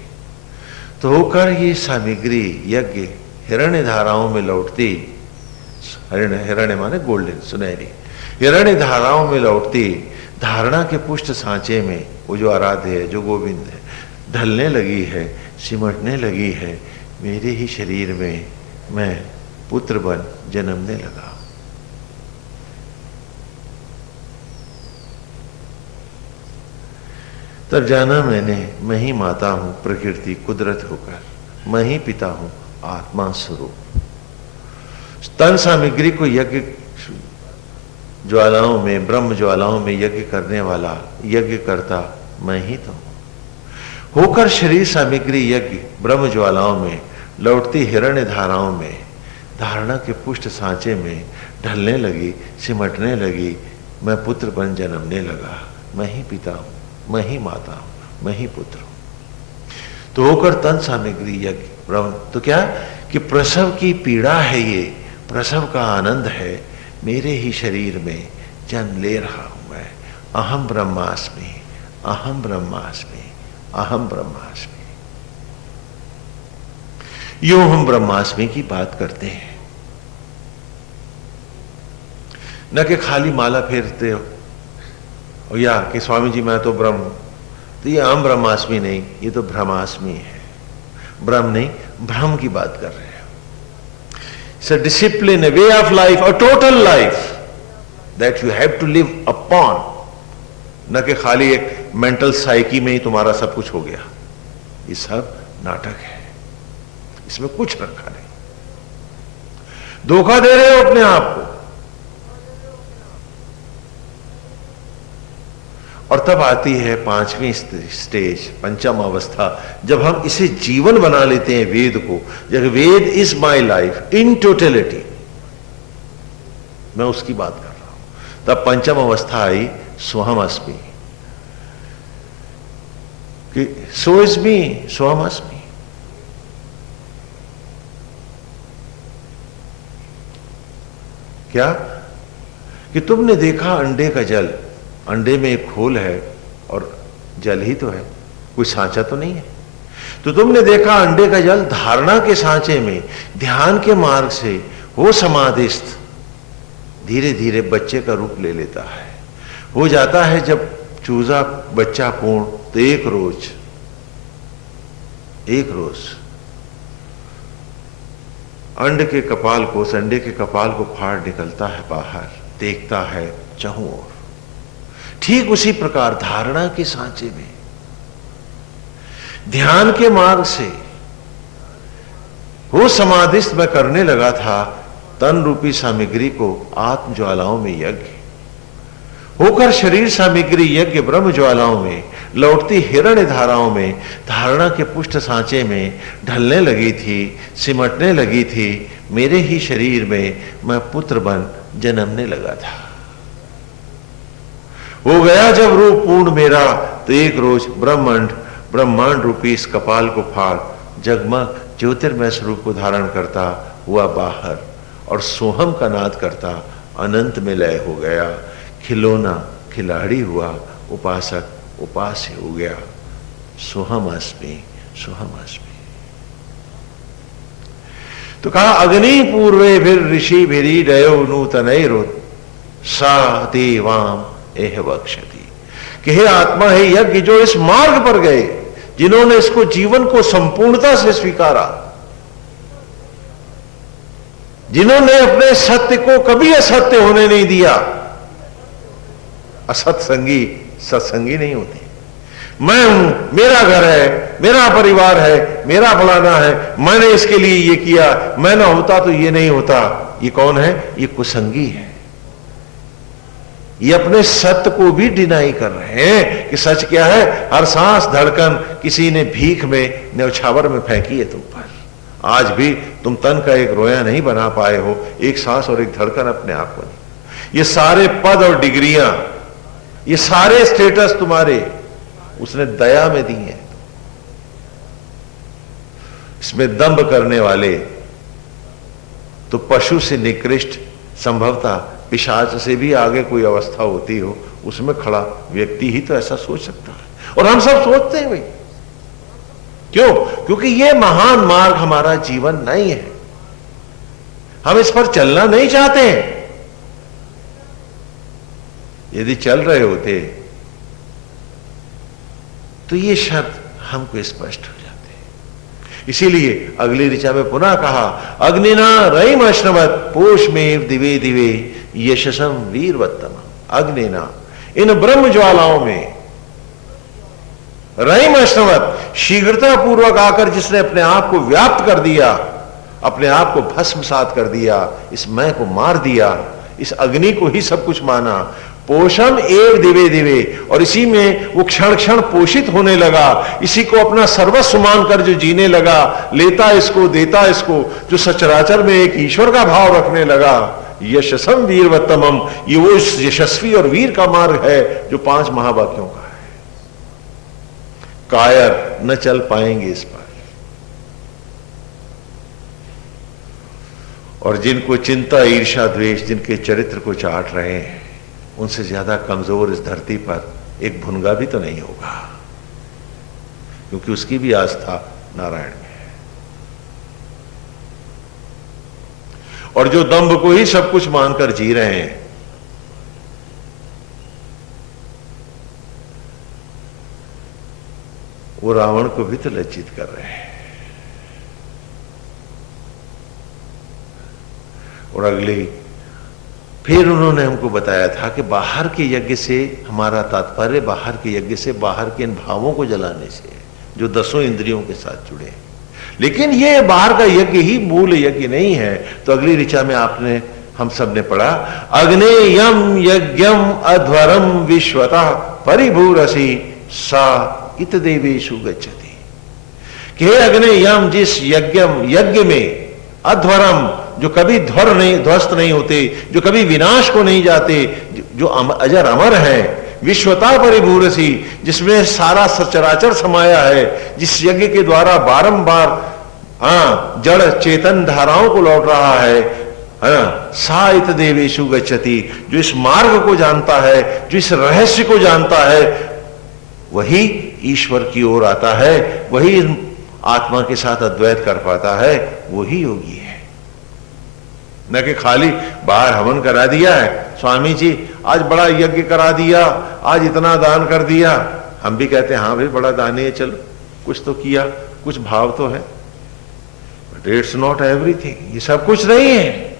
तो होकर ये सामग्री यज्ञ हिरण्य धाराओं में लौटती, हिरण्य माने गोल्डन, सुनहरी, हिरण्य धाराओं में लौटती धारणा के पुष्ट सांचे में वो जो आराध्य है, जो गोविंद है, ढलने लगी है, सिमटने लगी है मेरे ही शरीर में। मैं पुत्र बन जन्मने लगा। तब जाना मैंने, मैं ही माता हूं प्रकृति कुदरत होकर, मैं ही पिता हूं आत्मा स्वरूप। तन सामग्री को यज्ञ ज्वालाओं में, ब्रह्म ज्वालाओं में यज्ञ करने वाला यज्ञ करता मैं ही तो हूं। होकर शरीर सामग्री यज्ञ ब्रह्म ज्वालाओं में, लौटती हिरण्य धाराओं में, धारणा के पुष्ट सांचे में ढलने लगी, सिमटने लगी, मैं पुत्र बन जन्मने लगा। मैं ही पिता हूं, मैं ही माता हूं, मैं ही पुत्र हूं। तो होकर तन सामग्री यज्ञ ब्रह्म, तो क्या कि प्रसव की पीड़ा है, ये प्रसव का आनंद है, मेरे ही शरीर में जन्म ले रहा हूं मैं। अहम ब्रह्मास्मि, अहम ब्रह्मास्मि, अहम ब्रह्मास्मि। यूं हम ब्रह्मास्मि की बात करते हैं, न कि खाली माला फेरते हो या कि स्वामी जी मैं तो ब्रह्म, तो ये अहम ब्रह्मास्मि नहीं, ये तो ब्रह्मास्मि है। ब्रह्म नहीं, भ्रम की बात कर रहे हैं। It's a discipline, a way of life, a total life that you have to live upon, न कि खाली एक मेंटल साइकी में ही तुम्हारा सब कुछ हो गया। ये सब नाटक है, इसमें कुछ रखा नहीं। धोखा दे रहे हो अपने आप को। और तब आती है पांचवी स्टेज, पंचम अवस्था, जब हम इसे जीवन बना लेते हैं वेद को। जब Veda is my life in totality, मैं उसकी बात कर रहा हूं। तब पंचम अवस्था आई सोहम अस्मि, कि सो इज मी, सोहम अस्मि। क्या कि तुमने देखा अंडे का जल, अंडे में एक खोल है और जल ही तो है, कोई सांचा तो नहीं है। तो तुमने देखा अंडे का जल धारणा के सांचे में ध्यान के मार्ग से वो समाधिस्थ धीरे धीरे बच्चे का रूप ले लेता है। हो जाता है जब चूजा बच्चा पूर्ण, तो एक रोज अंडे के कपाल को, संडे के कपाल को फाड़ निकलता है बाहर, देखता है चहुं ओर। ठीक उसी प्रकार धारणा के सांचे में ध्यान के मार्ग से वो समाधिस्थ मैं करने लगा था तन रूपी सामग्री को आत्म ज्वालाओं में यज्ञ, होकर शरीर सामग्री यज्ञ ब्रह्म ज्वालाओं में, लौटती हिरण्य धाराओं में, धारणा के पुष्ट सांचे में ढलने लगी थी, सिमटने लगी थी। मेरे ही शरीर में मैं पुत्र बन जन्मने लगा था। हो गया जब रूप पूर्ण मेरा, तो एक रोज ब्रह्मांड रूपी इस कपाल को फाड़ जगमग ज्योतिर्मय स्वरूप को धारण करता हुआ बाहर, और सोहम का नाद करता अनंत में लय हो गया। खिलौना खिलाड़ी हुआ, उपासक उपास्य हो गया। सोहम अस्मि, सोहम अस्मि। तो कहा अग्नि पूर्वे फिर ऋषि भिरी डयो नूतनैरुत सा देवाम एह वक्षति, कि हे आत्मा, हे यज्ञ, जो इस मार्ग पर गए, जिन्होंने इसको जीवन को संपूर्णता से स्वीकारा, जिन्होंने अपने सत्य को कभी असत्य होने नहीं दिया। असत्संगी सत्संगी नहीं होते। मैं हूं, मेरा घर है, मेरा परिवार है, मेरा फलाना है, मैंने इसके लिए ये किया, मैं ना होता तो ये नहीं होता। ये कौन है? ये कुसंगी है। ये अपने सत्य को भी डिनाई कर रहे हैं कि सच क्या है। हर सांस धड़कन किसी ने भीख में न्यौछावर में फेंकी है तुम पर। आज भी तुम तन का एक रोया नहीं बना पाए हो, एक सांस और एक धड़कन अपने आप बनी। ये सारे पद और डिग्रियां, ये सारे स्टेटस तुम्हारे उसने दया में दी हैं। इसमें दंभ करने वाले तो पशु से निकृष्ट, संभवतः पिशाच से भी आगे कोई अवस्था होती हो, उसमें खड़ा व्यक्ति ही तो ऐसा सोच सकता है। और हम सब सोचते हैं भाई, क्यों? क्योंकि ये महान मार्ग हमारा जीवन नहीं है, हम इस पर चलना नहीं चाहते हैं। यदि चल रहे होते तो ये शब्द हमको स्पष्ट हो जाते हैं। इसीलिए अगली ऋचा में पुनः कहा अग्निना रईम अश्नवत पोषमेव दिवे दिवे यशसम वीरवत्तम। अग्निना, इन ब्रह्म ज्वालाओं में रहीम अश्नवत, शीघ्रता पूर्वक आकर जिसने अपने आप को व्याप्त कर दिया, अपने आप को भस्मसात कर दिया, इस मैं को मार दिया, इस अग्नि को ही सब कुछ माना। पोषम एव दिवे दिवे, और इसी में वो क्षण क्षण पोषित होने लगा, इसी को अपना सर्वस्व मानकर जो जीने लगा, लेता इसको देता इसको, जो सचराचर में एक ईश्वर का भाव रखने लगा। यशसम वीरवत्तमम, ये वो यशस्वी और वीर का मार्ग है जो 5 महावाक्यों का है। कायर न चल पाएंगे इस पर। और जिनको चिंता ईर्ष्या द्वेष जिनके चरित्र को चाट रहे हैं, उनसे ज्यादा कमजोर इस धरती पर एक भुनगा भी तो नहीं होगा, क्योंकि उसकी भी आस्था नारायण में है। और जो दंभ को ही सब कुछ मानकर जी रहे हैं, वो रावण को भी तो लज्जित कर रहे हैं। और अगली फिर उन्होंने हमको बताया था कि बाहर के यज्ञ से हमारा तात्पर्य बाहर के यज्ञ से बाहर के इन भावों को जलाने से, जो 10 इंद्रियों के साथ जुड़े। लेकिन ये बाहर का यज्ञ ही मूल यज्ञ नहीं है। तो अगली ऋचा में आपने हम सब ने पढ़ा, अग्नेयम यज्ञम अध्वरम विश्वतः परिभूरसी सा इत देवेशु गच्छति। कि अग्नेयम, जिस यज्ञ में अध्वरम, जो कभी ध्वस्त नहीं होते, जो कभी विनाश को नहीं जाते, जो अजर अमर है, विश्वता परिभूरसी, जिसमें सारा सचराचर समाया है, जिस यज्ञ के द्वारा बारंबार जड़ चेतन धाराओं को लौट रहा है, साइत देवेशु गच्छति, जो इस मार्ग को जानता है, जो इस रहस्य को जानता है, वही ईश्वर की ओर आता है, वही आत्मा के साथ अद्वैत कर पाता है, वही योगी है। न कि खाली बाहर हवन करा दिया है, स्वामी जी आज बड़ा यज्ञ करा दिया, आज इतना दान कर दिया, हम भी कहते हैं हाँ भाई बड़ा दानी है, चलो कुछ तो किया, कुछ भाव तो है, बट इट्स नॉट एवरीथिंग, ये सब कुछ नहीं है।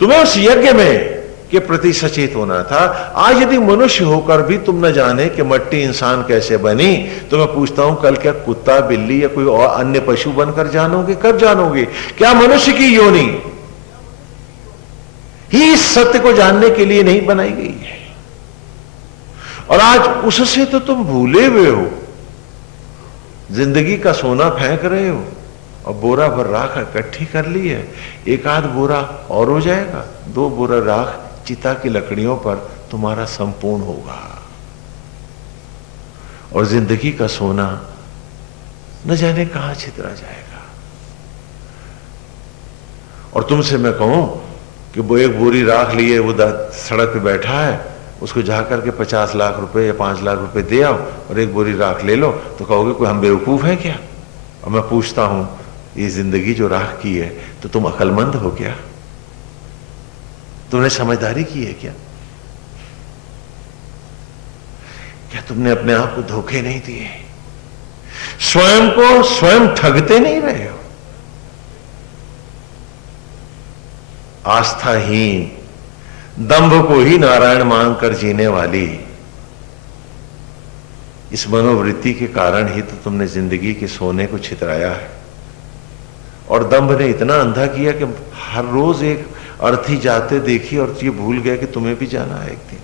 तुम्हें उस यज्ञ में के प्रति सचेत होना था। आज यदि मनुष्य होकर भी तुम न जाने कि मट्टी इंसान कैसे बनी, तो मैं पूछता हूं कल क्या कुत्ता बिल्ली या कोई और अन्य पशु बनकर जानोगे? कब जानोगे? क्या मनुष्य की योनि ही इस सत्य को जानने के लिए नहीं बनाई गई है? और आज उससे तो तुम भूले हुए हो, जिंदगी का सोना फेंक रहे हो और बोरा भर राख इकट्ठी कर ली है। एक आध बोरा और हो जाएगा, 2 बोरा राख चिता की लकड़ियों पर तुम्हारा संपूर्ण होगा। और जिंदगी का सोना न जाने कहां छितरा जाएगा। और तुमसे मैं कहूं कि वो एक बोरी राख लिए वो सड़क पे बैठा है, उसको जाकर के 50 लाख रुपए या 5 लाख रुपए दे आओ और एक बोरी राख ले लो, तो कहोगे कोई हम बेवकूफ हैं क्या? और मैं पूछता हूं, ये जिंदगी जो राख की है, तो तुम अक्लमंद हो क्या? तुमने समझदारी की है क्या? क्या तुमने अपने आप को धोखे नहीं दिए? स्वयं को स्वयं ठगते नहीं रहे हो? आस्थाहीन, दंभ को ही नारायण मानकर जीने वाली इस मनोवृत्ति के कारण ही तो तुमने जिंदगी के सोने को छितराया है। और दंभ ने इतना अंधा किया कि हर रोज एक अर्थी जाते देखी और ये भूल गए कि तुम्हें भी जाना है एक दिन।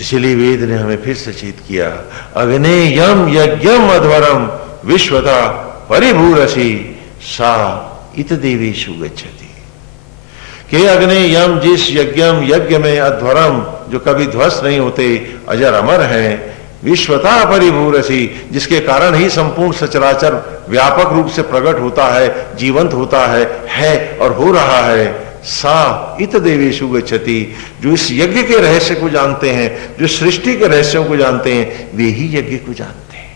इसलिए वेद ने हमें फिर सचेत किया, अग्नेयम यज्ञम अध्वरम विश्वता परिभूरसी सा इत देवेशु गच्छति। के अग्नेयम, जिस यज्ञ में अध्वरम, जो कभी ध्वस्त नहीं होते, अजर अमर हैं, विश्वता परिभूरसी, जिसके कारण ही संपूर्ण सचराचर व्यापक रूप से प्रकट होता है, जीवंत होता है और हो रहा है, सा इत देवेशु गच्छति, जो इस यज्ञ के रहस्य को जानते हैं, जो सृष्टि के रहस्यों को जानते हैं, वे ही यज्ञ को जानते हैं।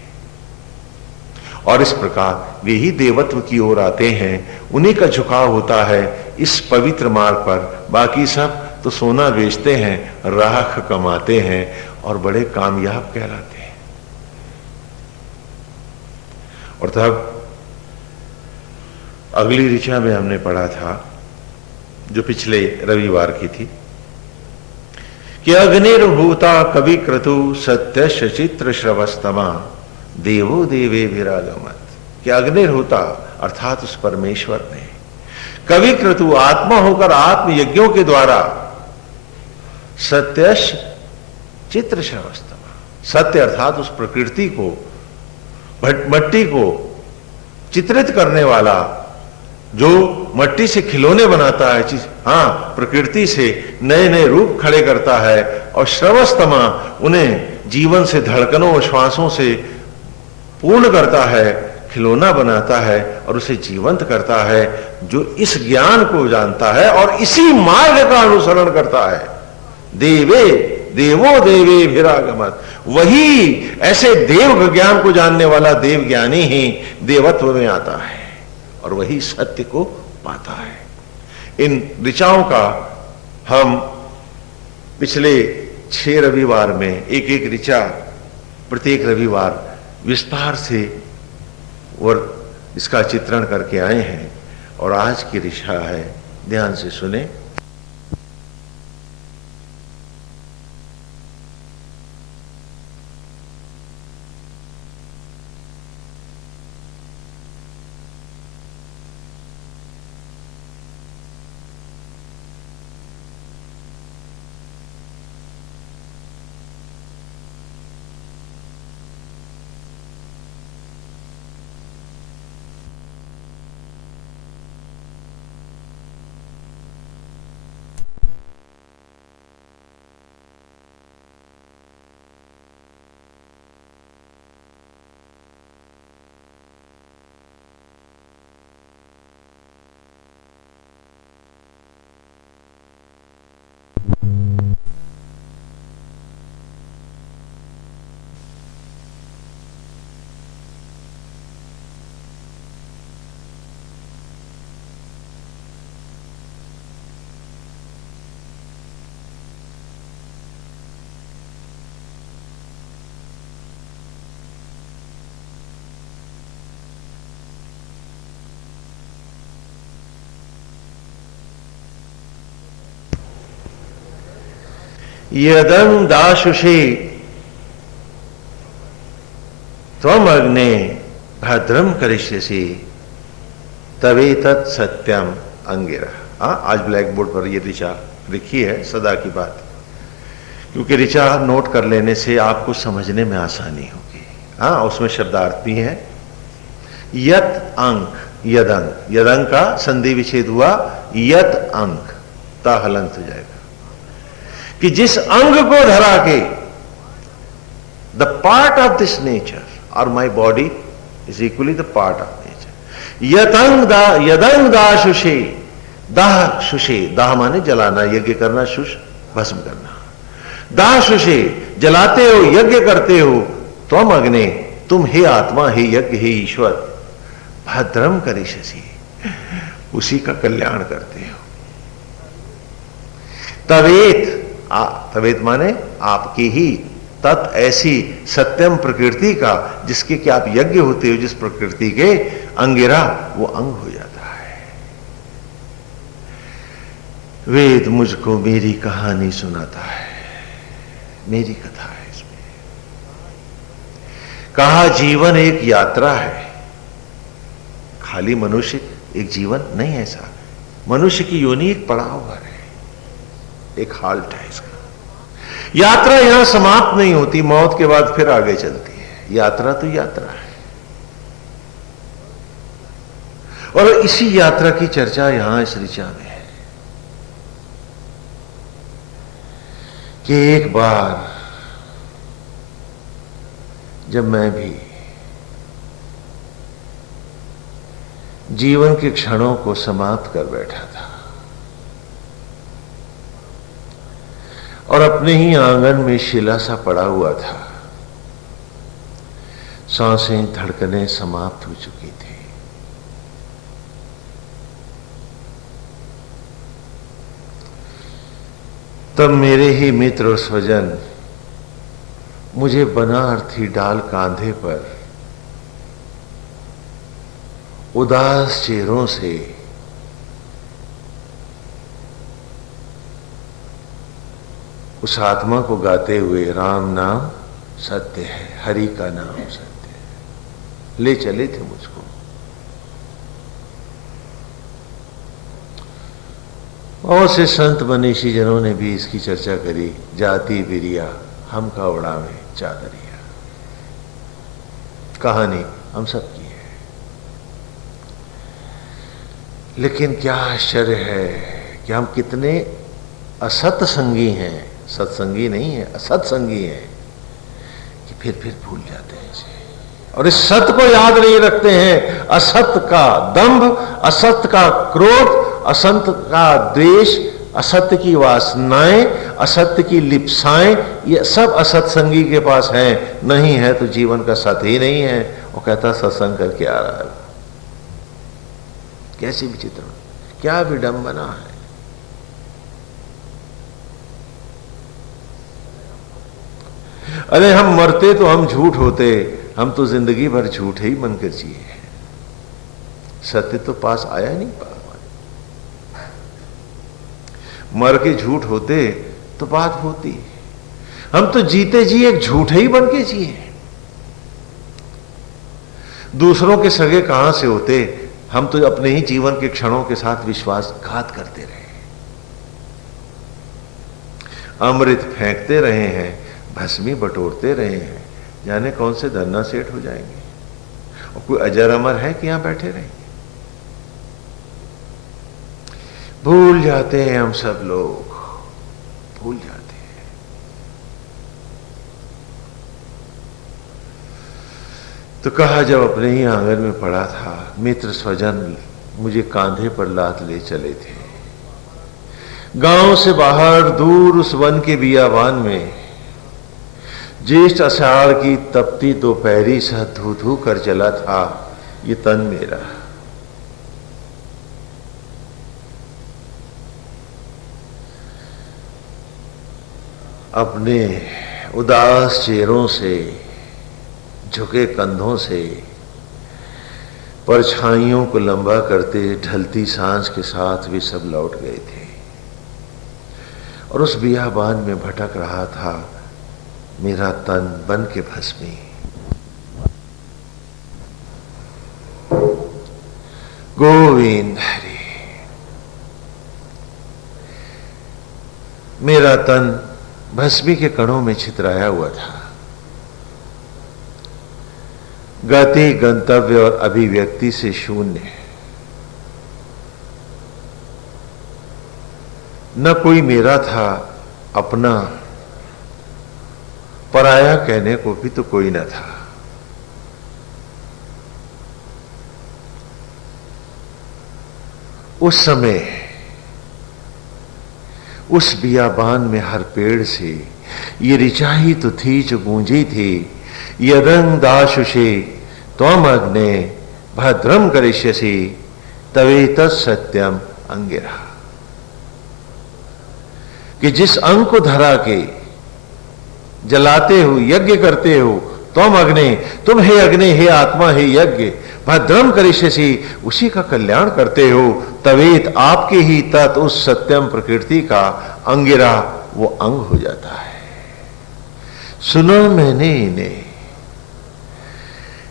और इस प्रकार वे ही देवत्व की ओर आते हैं, उन्हीं का झुकाव होता है इस पवित्र मार्ग पर। बाकी सब तो सोना बेचते हैं, राख कमाते हैं और बड़े कामयाब कहलाते हैं। और तब अगली ऋचा में हमने पढ़ा था, जो पिछले रविवार की थी, कि अग्निर्भूता कवि क्रतु सत्य चित्र श्रवस्तमा देवो देवे विरागमत। कि अग्निर्भूता अर्थात उस परमेश्वर ने कवि क्रतु आत्मा होकर आत्म यज्ञों के द्वारा सत्य चित्र श्रवस्तमा, सत्य अर्थात उस प्रकृति को, मट्टी को चित्रित करने वाला, जो मट्टी से खिलौने बनाता है, हाँ, प्रकृति से नए नए रूप खड़े करता है, और श्रवस्तमा उन्हें जीवन से, धड़कनों और श्वासों से पूर्ण करता है, खिलौना बनाता है और उसे जीवंत करता है, जो इस ज्ञान को जानता है और इसी मार्ग का अनुसरण करता है। देवे देवो देवे विरागमत, वही ऐसे देव ज्ञान को जानने वाला देव ज्ञानी ही देवत्व में आता है और वही सत्य को पाता है। इन ऋचाओं का हम पिछले 6 रविवार में एक एक ऋचा प्रत्येक रविवार विस्तार से और इसका चित्रण करके आए हैं, और आज की ऋचा है, ध्यान से सुने। यदं दाशुषे त्वम अग्ने भद्रम करिष्यसि तवेतत् सत्यम अंगिरा। आज ब्लैक बोर्ड पर यह ऋचा लिखी है, सदा की बात, क्योंकि ऋचा नोट कर लेने से आपको समझने में आसानी होगी। उसमें शब्दार्थ भी है। यत अंक, यदंग, यदंग का संधि विच्छेद हुआ, यत अंक ता हलंत हो जाएगा, कि जिस अंग को धरा के, the part of this nature और my body is equally the part of nature. यदंग दाशुषे, दाह शुषे, दाह माने जलाना, यज्ञ करना, शुष भस्म करना, दाह शुषे जलाते हो, यज्ञ करते हो, त्वम अग्ने, तुम हे आत्मा, हे यज्ञ, हे ईश्वर, भद्रम करिष्यसि, उसी का कल्याण करते हो। तवेत, तवेत माने आपकी ही, तत् ऐसी, सत्यम प्रकृति का, जिसके कि आप यज्ञ होते हो, जिस प्रकृति के, अंगिरा वो अंग हो जाता है। वेद मुझको मेरी कहानी सुनाता है, मेरी कथा है इसमें। कहा जीवन एक यात्रा है, खाली मनुष्य एक जीवन नहीं, ऐसा मनुष्य की योनि एक पड़ाव है, एक हाल्ट है इसका। यात्रा यहां समाप्त नहीं होती, मौत के बाद फिर आगे चलती है। यात्रा तो यात्रा है, और इसी यात्रा की चर्चा यहां इस ऋचा में है, कि एक बार जब मैं भी जीवन के क्षणों को समाप्त कर बैठा था और अपने ही आंगन में शिला सा पड़ा हुआ था, सांसें, धड़कनें समाप्त हो चुकी थी, तब मेरे ही मित्र और स्वजन मुझे बना अर्थी डाल कांधे पर उदास चेहरों से उस आत्मा को गाते हुए राम नाम सत्य है, हरि का नाम सत्य है, ले चले थे मुझको। और से संत मनीषी जनों ने भी इसकी चर्चा करी, जाति बिरिया हम का उड़ा में चादरिया। कहानी हम सब की है, लेकिन क्या आश्चर्य है कि हम कितने असत्संगी हैं, सत्संगी नहीं है, असत्संगी हैं, कि फिर भूल जाते हैं इसे और इस सत्य को याद नहीं रखते हैं। असत्य का दंभ, असत्य का क्रोध, असत्य का द्वेष, असत्य की वासनाएं, असत्य की लिप्साएं, ये सब असत्संगी के पास हैं। नहीं है तो जीवन का सत्य ही नहीं है। वो कहता सत्संग करके आ रहा है। कैसी विचित्र, क्या विडंबना है। अरे हम मरते तो हम झूठ होते, हम तो जिंदगी भर झूठ ही बनकर जिए। सत्य तो पास आया नहीं पा। मर के झूठ होते तो बात होती, हम तो जीते जी एक झूठ ही बन के जिए। दूसरों के सगे कहां से होते, हम तो अपने ही जीवन के क्षणों के साथ विश्वासघात करते रहे, अमृत फेंकते रहे हैं, भस्मी बटोरते रहे हैं, जाने कौन से धन्ना सेठ हो जाएंगे। और कोई अजर अमर है कि यहां बैठे रहेंगे। भूल जाते हैं हम सब लोग, भूल जाते हैं। तो कहा जब अपने ही आंगन में पड़ा था, मित्र स्वजन मुझे कांधे पर लाद ले चले थे। गांव से बाहर दूर उस वन के बियाबान में ज्येष्ठ आषाढ़ की तपती दोपहरी सा धू धू कर जला था ये तन मेरा। अपने उदास चेहरों से, झुके कंधों से परछाइयों को लंबा करते ढलती सांझ के साथ वे सब लौट गए थे और उस बियाबान में भटक रहा था मेरा तन बन के भस्मी। गोविंद हरि। मेरा तन भस्मी के कणों में छितराया हुआ था। गति, गंतव्य और अभिव्यक्ति से शून्य। न कोई मेरा था अपना, पराया कहने को भी तो कोई न था। उस समय उस बियाबान में हर पेड़ से ये ऋचा ही तो थी जो गूंजी थी, यदं दाशुषे त्वम अग्ने भद्रम करिष्यसि तवेतत् सत्यम अंगिरा। कि जिस अंग को धरा के जलाते हो, यज्ञ करते हो, त्वम अग्ने, तुम हे अग्नि, हे आत्मा, हे यज्ञ, भद्रम करिष्यसि, उसी का कल्याण करते हो। तवेत, आपके ही तत् उस सत्यम प्रकृति का अंगिरा, वो अंग हो जाता है। सुनो मैंने इन्हें,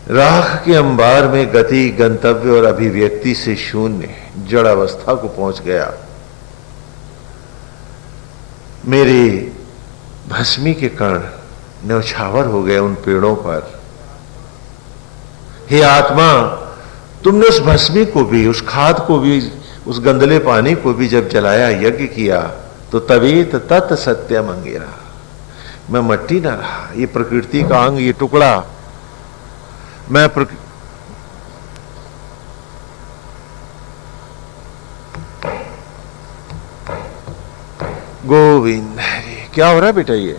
राख के अंबार में गति, गंतव्य और अभिव्यक्ति से शून्य जड़ अवस्था को पहुंच गया। मेरे भस्मी के कण न्यौछावर हो गए उन पेड़ों पर। हे आत्मा, तुमने उस भस्मी को भी, उस खाद को भी, उस गंदले पानी को भी जब जलाया, यज्ञ किया, तो तवेत तत् सत्यम अंगिरा। मैं मट्टी ना रहा, ये प्रकृति का अंग, ये टुकड़ा, मैं गोविंद हरि। क्या हो रहा है बेटा ये?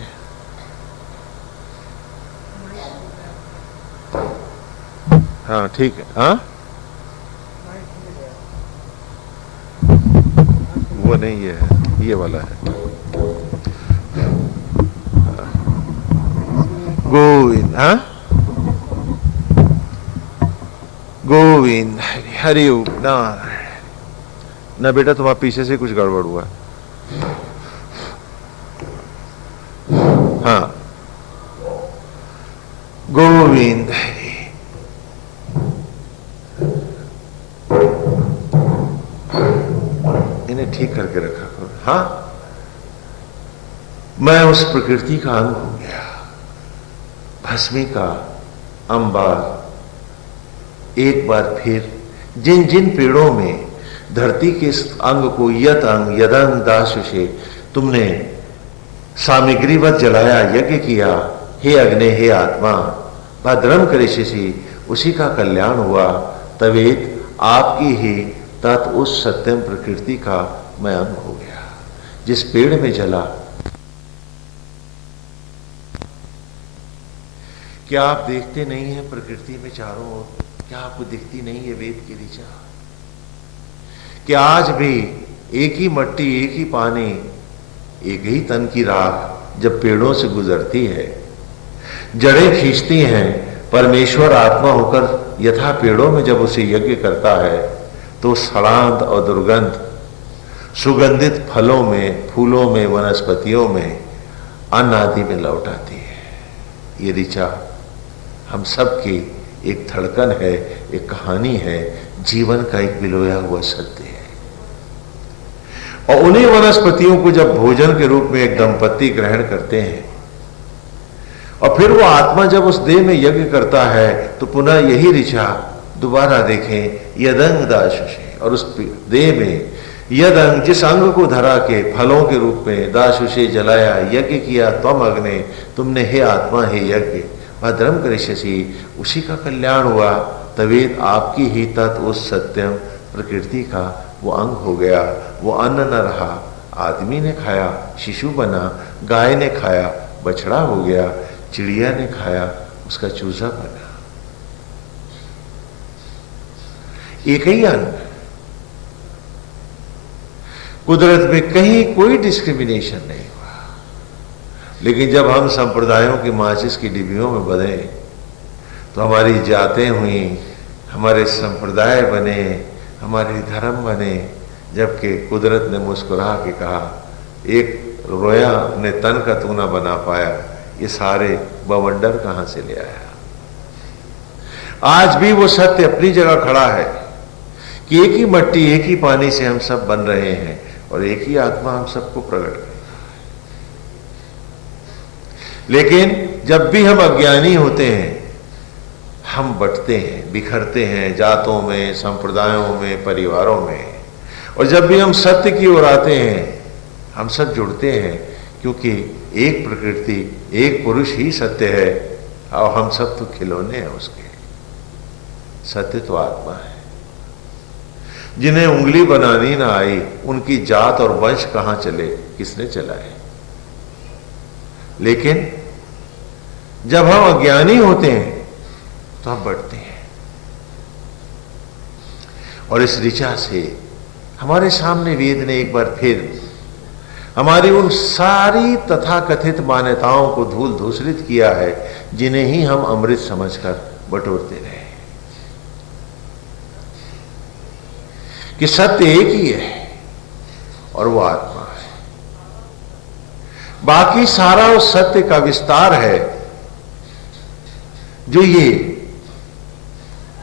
हाँ ठीक है। हाँ वो नहीं, ये है, ये वाला है। गोविंद, हाँ गोविंद हरि हरि ओम नारायण। ना बेटा तुम्हारे पीछे से कुछ गड़बड़ हुआ। हाँ, गोविंद हरि। इन्हें ठीक करके रखा करो। हाँ, मैं उस प्रकृति का अंग हो गया, भस्मी का अंबार। एक बार फिर जिन जिन पेड़ों में धरती के अंग को यत अंग यदंग दाशुषे तुमने सामग्रीवत जलाया, यज्ञ किया, हे अग्नि हे आत्मा भद्रम करिष्यसि, उसी का कल्याण हुआ। तवेत आपकी ही तत् उस सत्यम प्रकृति का मैं अंग हो गया। जिस पेड़ में जला, क्या आप देखते नहीं हैं प्रकृति में चारों ओर? क्या आपको दिखती नहीं है वेद की ऋचा? कि आज भी एक ही मट्टी, एक ही पानी, एक ही तन की राख जब पेड़ों से गुजरती है, जड़ें खींचती हैं, परमेश्वर आत्मा होकर यथा पेड़ों में जब उसे यज्ञ करता है तो सड़ांत और दुर्गंध सुगंधित फलों में, फूलों में, वनस्पतियों में, अन्न आदि में लौट आती है। ये ऋचा हम सब की एक धड़कन है, एक कहानी है, जीवन का एक बिलोया हुआ सत्य है। और उन्हीं वनस्पतियों को जब भोजन के रूप में एक दंपति ग्रहण करते हैं और फिर वो आत्मा जब उस देह में यज्ञ करता है तो पुनः यही ऋचा दोबारा देखें यदंग दाशुषे, और उस देह में यदंग जिस अंग को धरा के फलों के रूप में दाशुषे जलाया, यज्ञ किया, त्वम अग्ने तुमने, हे आत्मा हे यज्ञ, भद्रम करिष्यसि, उसी का कल्याण हुआ। तवेत आपकी ही तत् उस सत्यम प्रकृति का वो अंग हो गया। वो अन्न न रहा, आदमी ने खाया, शिशु बना, गाय ने खाया, बछड़ा हो गया, चिड़िया ने खाया, उसका चूजा बना। एक ही अन्न। कुदरत में कहीं कोई डिस्क्रिमिनेशन नहीं हुआ। लेकिन जब हम संप्रदायों की माचिस की डिब्बियों में बंधे तो हमारी जातें हुई, हमारे संप्रदाय बने, हमारे धर्म बने, जबकि कुदरत ने मुस्कुरा के कहा, एक रोया अपने तन का तू ना बना पाया, ये सारे बवंडर कहां से ले आया। आज भी वो सत्य अपनी जगह खड़ा है कि एक ही मट्टी, एक ही पानी से हम सब बन रहे हैं और एक ही आत्मा हम सबको प्रकट करता है। लेकिन जब भी हम अज्ञानी होते हैं, हम बंटते हैं, बिखरते हैं जातों में, संप्रदायों में, परिवारों में। और जब भी हम सत्य की ओर आते हैं, हम सब जुड़ते हैं, क्योंकि एक प्रकृति, एक पुरुष ही सत्य है और हम सब तो खिलौने हैं उसके। सत्य तो आत्मा है। जिन्हें उंगली बनानी ना आई, उनकी जात और वंश कहां चले, किसने चलाए। लेकिन जब हम अज्ञानी होते हैं तो हम बढ़ते हैं। और इस ऋचा से हमारे सामने वेद ने एक बार फिर हमारी उन सारी तथाकथित मान्यताओं को धूल धूसरित किया है, जिन्हें ही हम अमृत समझकर बटोरते रहे कि सत्य एक ही है और वो आत्मा है। बाकी सारा उस सत्य का विस्तार है जो ये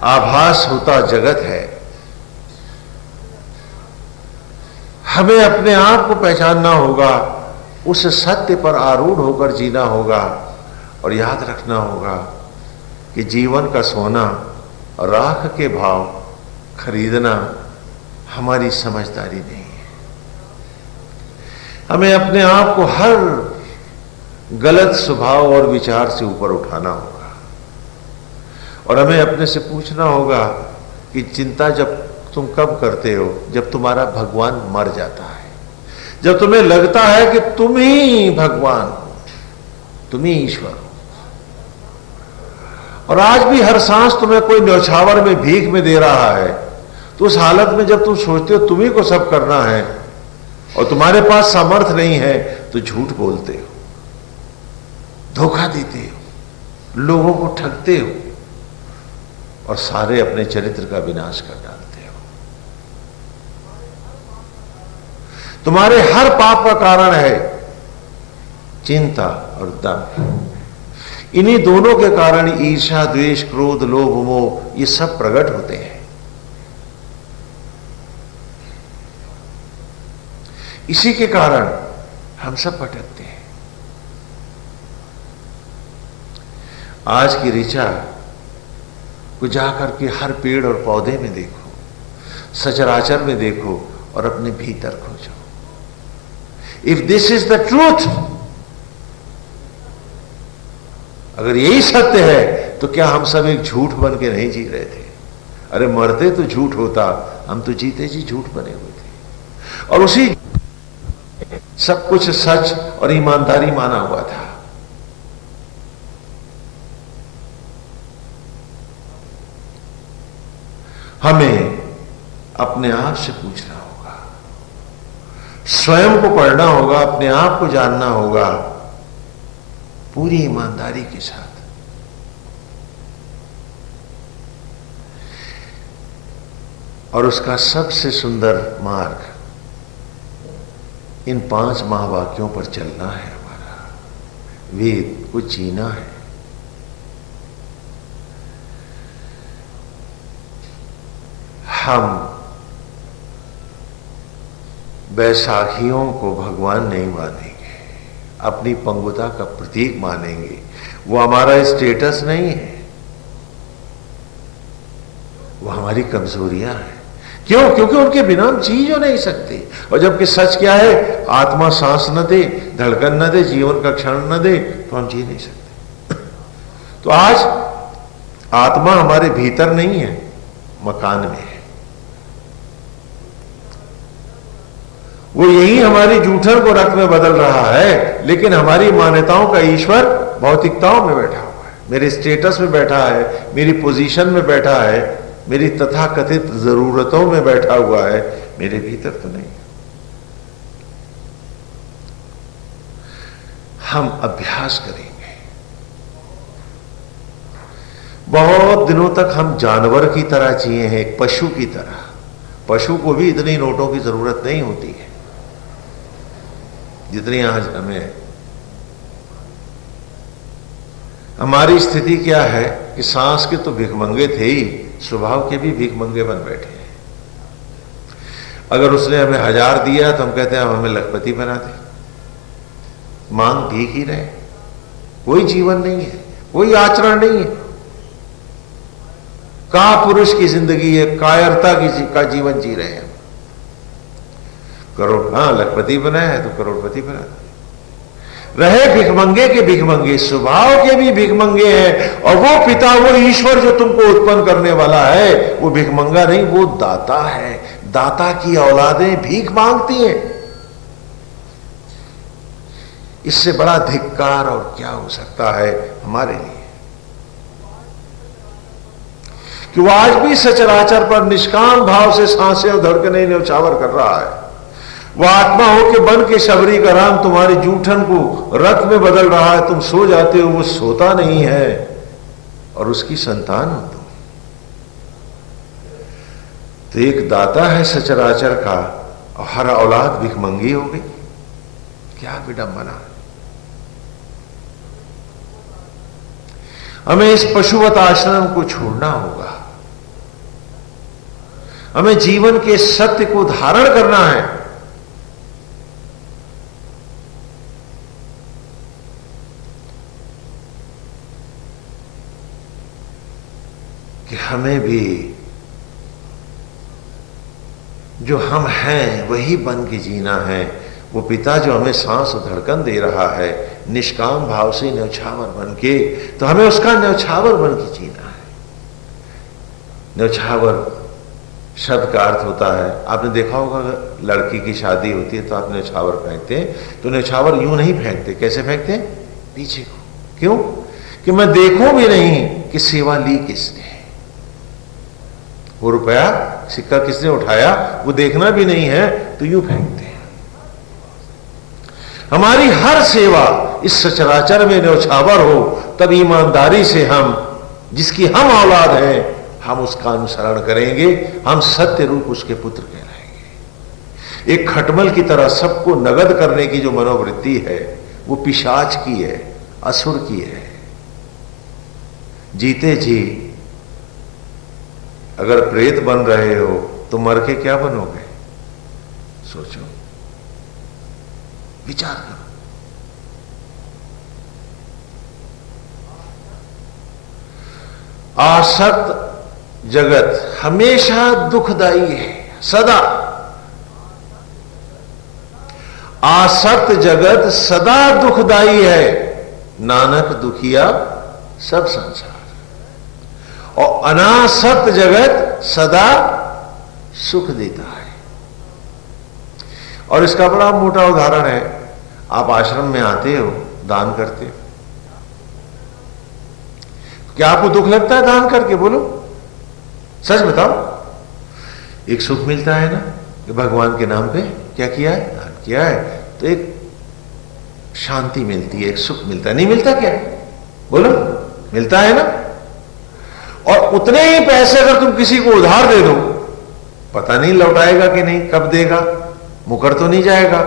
आभास होता जगत है। हमें अपने आप को पहचानना होगा, उस सत्य पर आरूढ़ होकर जीना होगा और याद रखना होगा कि जीवन का सोना और राख के भाव खरीदना हमारी समझदारी नहीं है। हमें अपने आप को हर गलत स्वभाव और विचार से ऊपर उठाना होगा और हमें अपने से पूछना होगा कि चिंता जब तुम कब करते हो? जब तुम्हारा भगवान मर जाता है, जब तुम्हें लगता है कि तुम ही भगवान हो, तुम ही ईश्वर हो। और आज भी हर सांस तुम्हें कोई न्यौछावर में भीख में दे रहा है, तो उस हालत में जब तुम सोचते हो तुम्ही को सब करना है और तुम्हारे पास सामर्थ्य नहीं है, तो झूठ बोलते हो, धोखा देते हो, लोगों को ठगते हो और सारे अपने चरित्र का विनाश कर डालते हो। तुम्हारे हर पाप का कारण है चिंता और दंभ। इन्हीं दोनों के कारण ईर्ष्या, द्वेष, क्रोध, लोभ, मोह ये सब प्रकट होते हैं। इसी के कारण हम सब भटकते हैं। आज की ऋचा को जाकर के हर पेड़ और पौधे में देखो, सचराचर में देखो और अपने भीतर खोजो। If this is the truth, अगर यही सत्य है तो क्या हम सब एक झूठ बन के नहीं जी रहे थे? अरे मरते तो झूठ होता, हम तो जीते जी झूठ बने हुए थे और उसी सब कुछ सच और ईमानदारी माना हुआ था। हमें अपने आप से पूछना होगा, स्वयं को पढ़ना होगा, अपने आप को जानना होगा पूरी ईमानदारी के साथ। और उसका सबसे सुंदर मार्ग इन 5 महावाक्यों पर चलना है। हमारा वेद को जीना है। हम बैसाखियों को भगवान नहीं मानेंगे, अपनी पंगुता का प्रतीक मानेंगे। वो हमारा स्टेटस नहीं है, वो हमारी कमजोरियां हैं। क्यों? क्योंकि उनके बिना हम जी जो नहीं सकते। और जबकि सच क्या है? आत्मा सांस न दे, धड़कन न दे, जीवन का क्षण न दे तो हम जी नहीं सकते। तो आज आत्मा हमारे भीतर नहीं है, मकान में है। वो यही हमारी जूठन को रक्त में बदल रहा है, लेकिन हमारी मान्यताओं का ईश्वर भौतिकताओं में बैठा हुआ है, मेरे स्टेटस में बैठा है, मेरी पोजीशन में बैठा है, मेरी तथाकथित जरूरतों में बैठा हुआ है, मेरे भीतर तो नहीं। हम अभ्यास करेंगे। बहुत दिनों तक हम जानवर की तरह जिए हैं, एक पशु की तरह। पशु को भी इतनी नोटों की जरूरत नहीं होती है जितनी आज हमें। हमारी स्थिति क्या है कि सांस के तो भिखमंगे थे ही, स्वभाव के भी भिखमंगे बन बैठे हैं। अगर उसने हमें 1000 दिया तो हम कहते हैं हमें लखपति बना दे। मांग भीख ही रहे, कोई जीवन नहीं है, कोई आचरण नहीं है। का पुरुष की जिंदगी है, कायरता का जीवन जी रहे हैं। करोड़, हाँ लखपति बनाया है तो करोड़पति बना दे। रहे भिखमंगे के भिखमंगे, स्वभाव के भी भिखमंगे हैं। और वो पिता, वो ईश्वर जो तुमको उत्पन्न करने वाला है, वो भिखमंगा नहीं, वो दाता है। दाता की औलादें भीख मांगती हैं। इससे बड़ा धिक्कार और क्या हो सकता है हमारे लिए, कि वो आज भी सचराचर पर निष्काम भाव से सांसें और धड़कनें न्यौछावर कर रहा है। वह आत्मा हो के बन के शबरी का राम तुम्हारी जूठन को रक्त में बदल रहा है। तुम सो जाते हो, वो सोता नहीं है, और उसकी संतान हो तुम। तो एक दाता है सचराचर का, और हर औलाद भिखमंगी हो गई। क्या विडंबना। हमें इस पशुवत आश्रम को छोड़ना होगा। हमें जीवन के सत्य को धारण करना है। कि हमें भी जो हम हैं वही बन के जीना है। वो पिता जो हमें सांस और धड़कन दे रहा है निष्काम भाव से न्यौछावर बन के, तो हमें उसका न्यौछावर बन के जीना है। न्यौछावर शब्द का अर्थ होता है, आपने देखा होगा लड़की की शादी होती है तो आप न्यौछावर फेंकते हैं, तो न्यौछावर यूं नहीं फेंकते। कैसे फेंकते हैं? पीछे को। क्यों? कि मैं देखूं भी नहीं कि सेवा ली किसने, वो रुपया सिक्का किसने उठाया, वो देखना भी नहीं है, तो यूं फेंकते हैं। हमारी हर सेवा इस सचराचर में न्यौछावर हो, तब ईमानदारी से हम, जिसकी हम औलाद हैं, हम उसका अनुसरण करेंगे। हम सत्य रूप उसके पुत्र कहलाएंगे। एक खटमल की तरह सबको नगद करने की जो मनोवृत्ति है, वो पिशाच की है, असुर की है। जीते जी अगर प्रेत बन रहे हो तो मर के क्या बनोगे? सोचो, विचार करो। आसक्त जगत हमेशा दुखदाई है, सदा। आसक्त जगत सदा दुखदाई है, नानक दुखिया सब संसार। और अनासक्त जगत सदा सुख देता है। और इसका बड़ा मोटा उदाहरण है, आप आश्रम में आते हो, दान करते हो, क्या आपको दुख लगता है दान करके? बोलो, सच बताओ। एक सुख मिलता है ना कि भगवान के नाम पे क्या किया है, दान किया है, तो एक शांति मिलती है, एक सुख मिलता है। नहीं मिलता क्या? बोलो, मिलता है ना। और उतने ही पैसे अगर तुम किसी को उधार दे दो, पता नहीं लौटाएगा कि नहीं, कब देगा, मुकर तो नहीं जाएगा,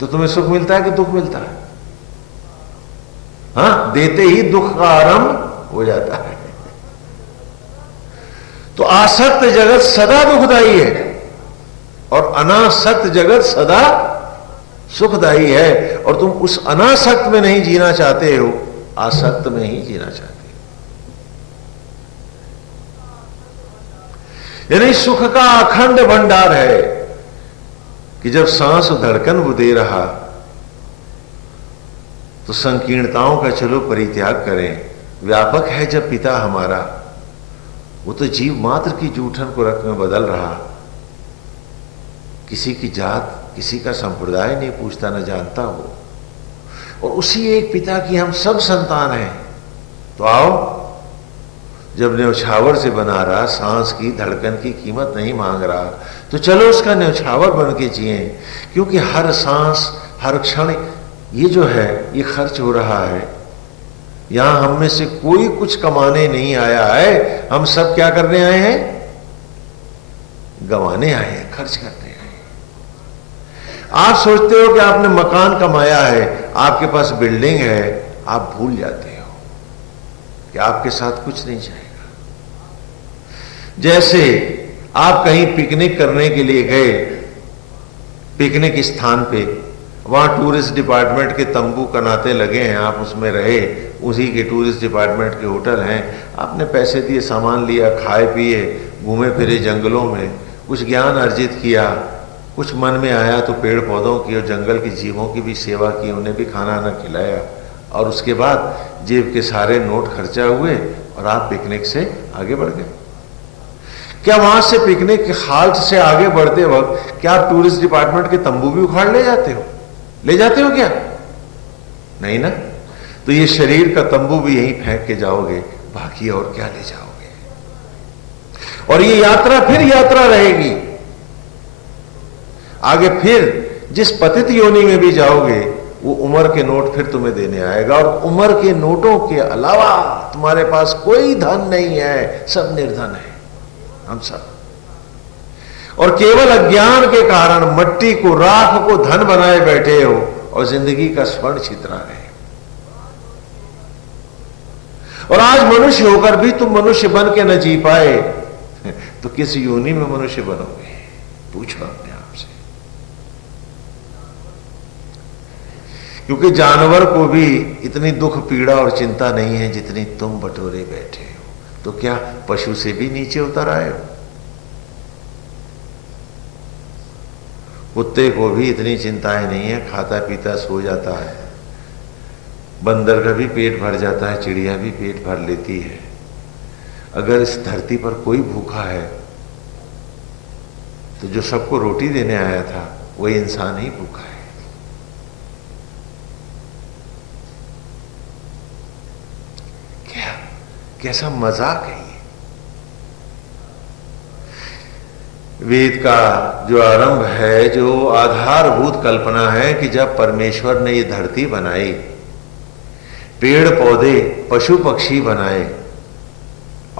तो तुम्हें सुख मिलता है कि दुख मिलता है? हां, देते ही दुख का आरंभ हो जाता है। तो आसक्त जगत सदा दुखदाई है और अनासक्त जगत सदा सुखदाई है। और तुम उस अनासक्त में नहीं जीना चाहते हो, आसक्त में ही जीना चाहते हो। यानी सुख का अखंड भंडार है कि जब सांस धड़कन वो दे रहा तो संकीर्णताओं का चलो परित्याग करें। व्यापक है जब पिता हमारा, वो तो जीव मात्र की जूठन को रक्त में बदल रहा, किसी की जात, किसी का संप्रदाय नहीं पूछता, न जानता वो। और उसी एक पिता की हम सब संतान हैं। तो आओ, जब न्यौछावर से बना रहा, सांस की धड़कन की कीमत नहीं मांग रहा, तो चलो उसका न्यौछावर बन के जिए। क्योंकि हर सांस, हर क्षण ये जो है, ये खर्च हो रहा है। यहां हम में से कोई कुछ कमाने नहीं आया है, हम सब क्या करने आए हैं? गंवाने आए हैं, खर्च करने आए हैं। आप सोचते हो कि आपने मकान कमाया है, आपके पास बिल्डिंग है, आप भूल जाते हो कि आपके साथ कुछ नहीं जाएगा। जैसे आप कहीं पिकनिक करने के लिए गए, पिकनिक स्थान पे, वहां टूरिस्ट डिपार्टमेंट के तंबू कनाते लगे हैं, आप उसमें रहे, उसी के टूरिस्ट डिपार्टमेंट के होटल हैं, आपने पैसे दिए, सामान लिया, खाए पिए, घूमे फिरे जंगलों में, कुछ ज्ञान अर्जित किया, कुछ मन में आया तो पेड़ पौधों की और जंगल के जीवों की भी सेवा की, उन्हें भी खाना ना खिलाया, और उसके बाद जेब के सारे नोट खर्चा हुए और आप पिकनिक से आगे बढ़ गए। क्या वहां से पिकनिक के हाल्ट से आगे बढ़ते वक्त क्या आप टूरिस्ट डिपार्टमेंट के तंबू भी उखाड़ ले जाते हो? ले जाते हो क्या? नहीं ना। तो ये शरीर का तंबू भी यहीं फेंक के जाओगे, बाकी और क्या ले जाओगे? और ये यात्रा फिर यात्रा रहेगी आगे। फिर जिस पतित योनि में भी जाओगे, वो उम्र के नोट फिर तुम्हें देने आएगा, और उम्र के नोटों के अलावा तुम्हारे पास कोई धन नहीं है, सब निर्धन है, हम सब। और केवल अज्ञान के कारण मट्टी को, राख को धन बनाए बैठे हो और जिंदगी का स्वर्ण छितरा रहे। और आज मनुष्य होकर भी तुम मनुष्य बन के न जी पाए, तो किस योनि में मनुष्य बनोगे? पूछो अपने आप से। क्योंकि जानवर को भी इतनी दुख पीड़ा और चिंता नहीं है जितनी तुम बटोरे बैठे हो। तो क्या पशु से भी नीचे उतर आए हो? कुत्ते को भी इतनी चिंताएं नहीं है, खाता पीता सो जाता है। बंदर का भी पेट भर जाता है, चिड़िया भी पेट भर लेती है। अगर इस धरती पर कोई भूखा है तो जो सबको रोटी देने आया था वही इंसान ही भूखा है। क्या कैसा मजाक है ये। वेद का जो आरंभ है, जो आधारभूत कल्पना है कि जब परमेश्वर ने ये धरती बनाई, पेड़ पौधे पशु पक्षी बनाए,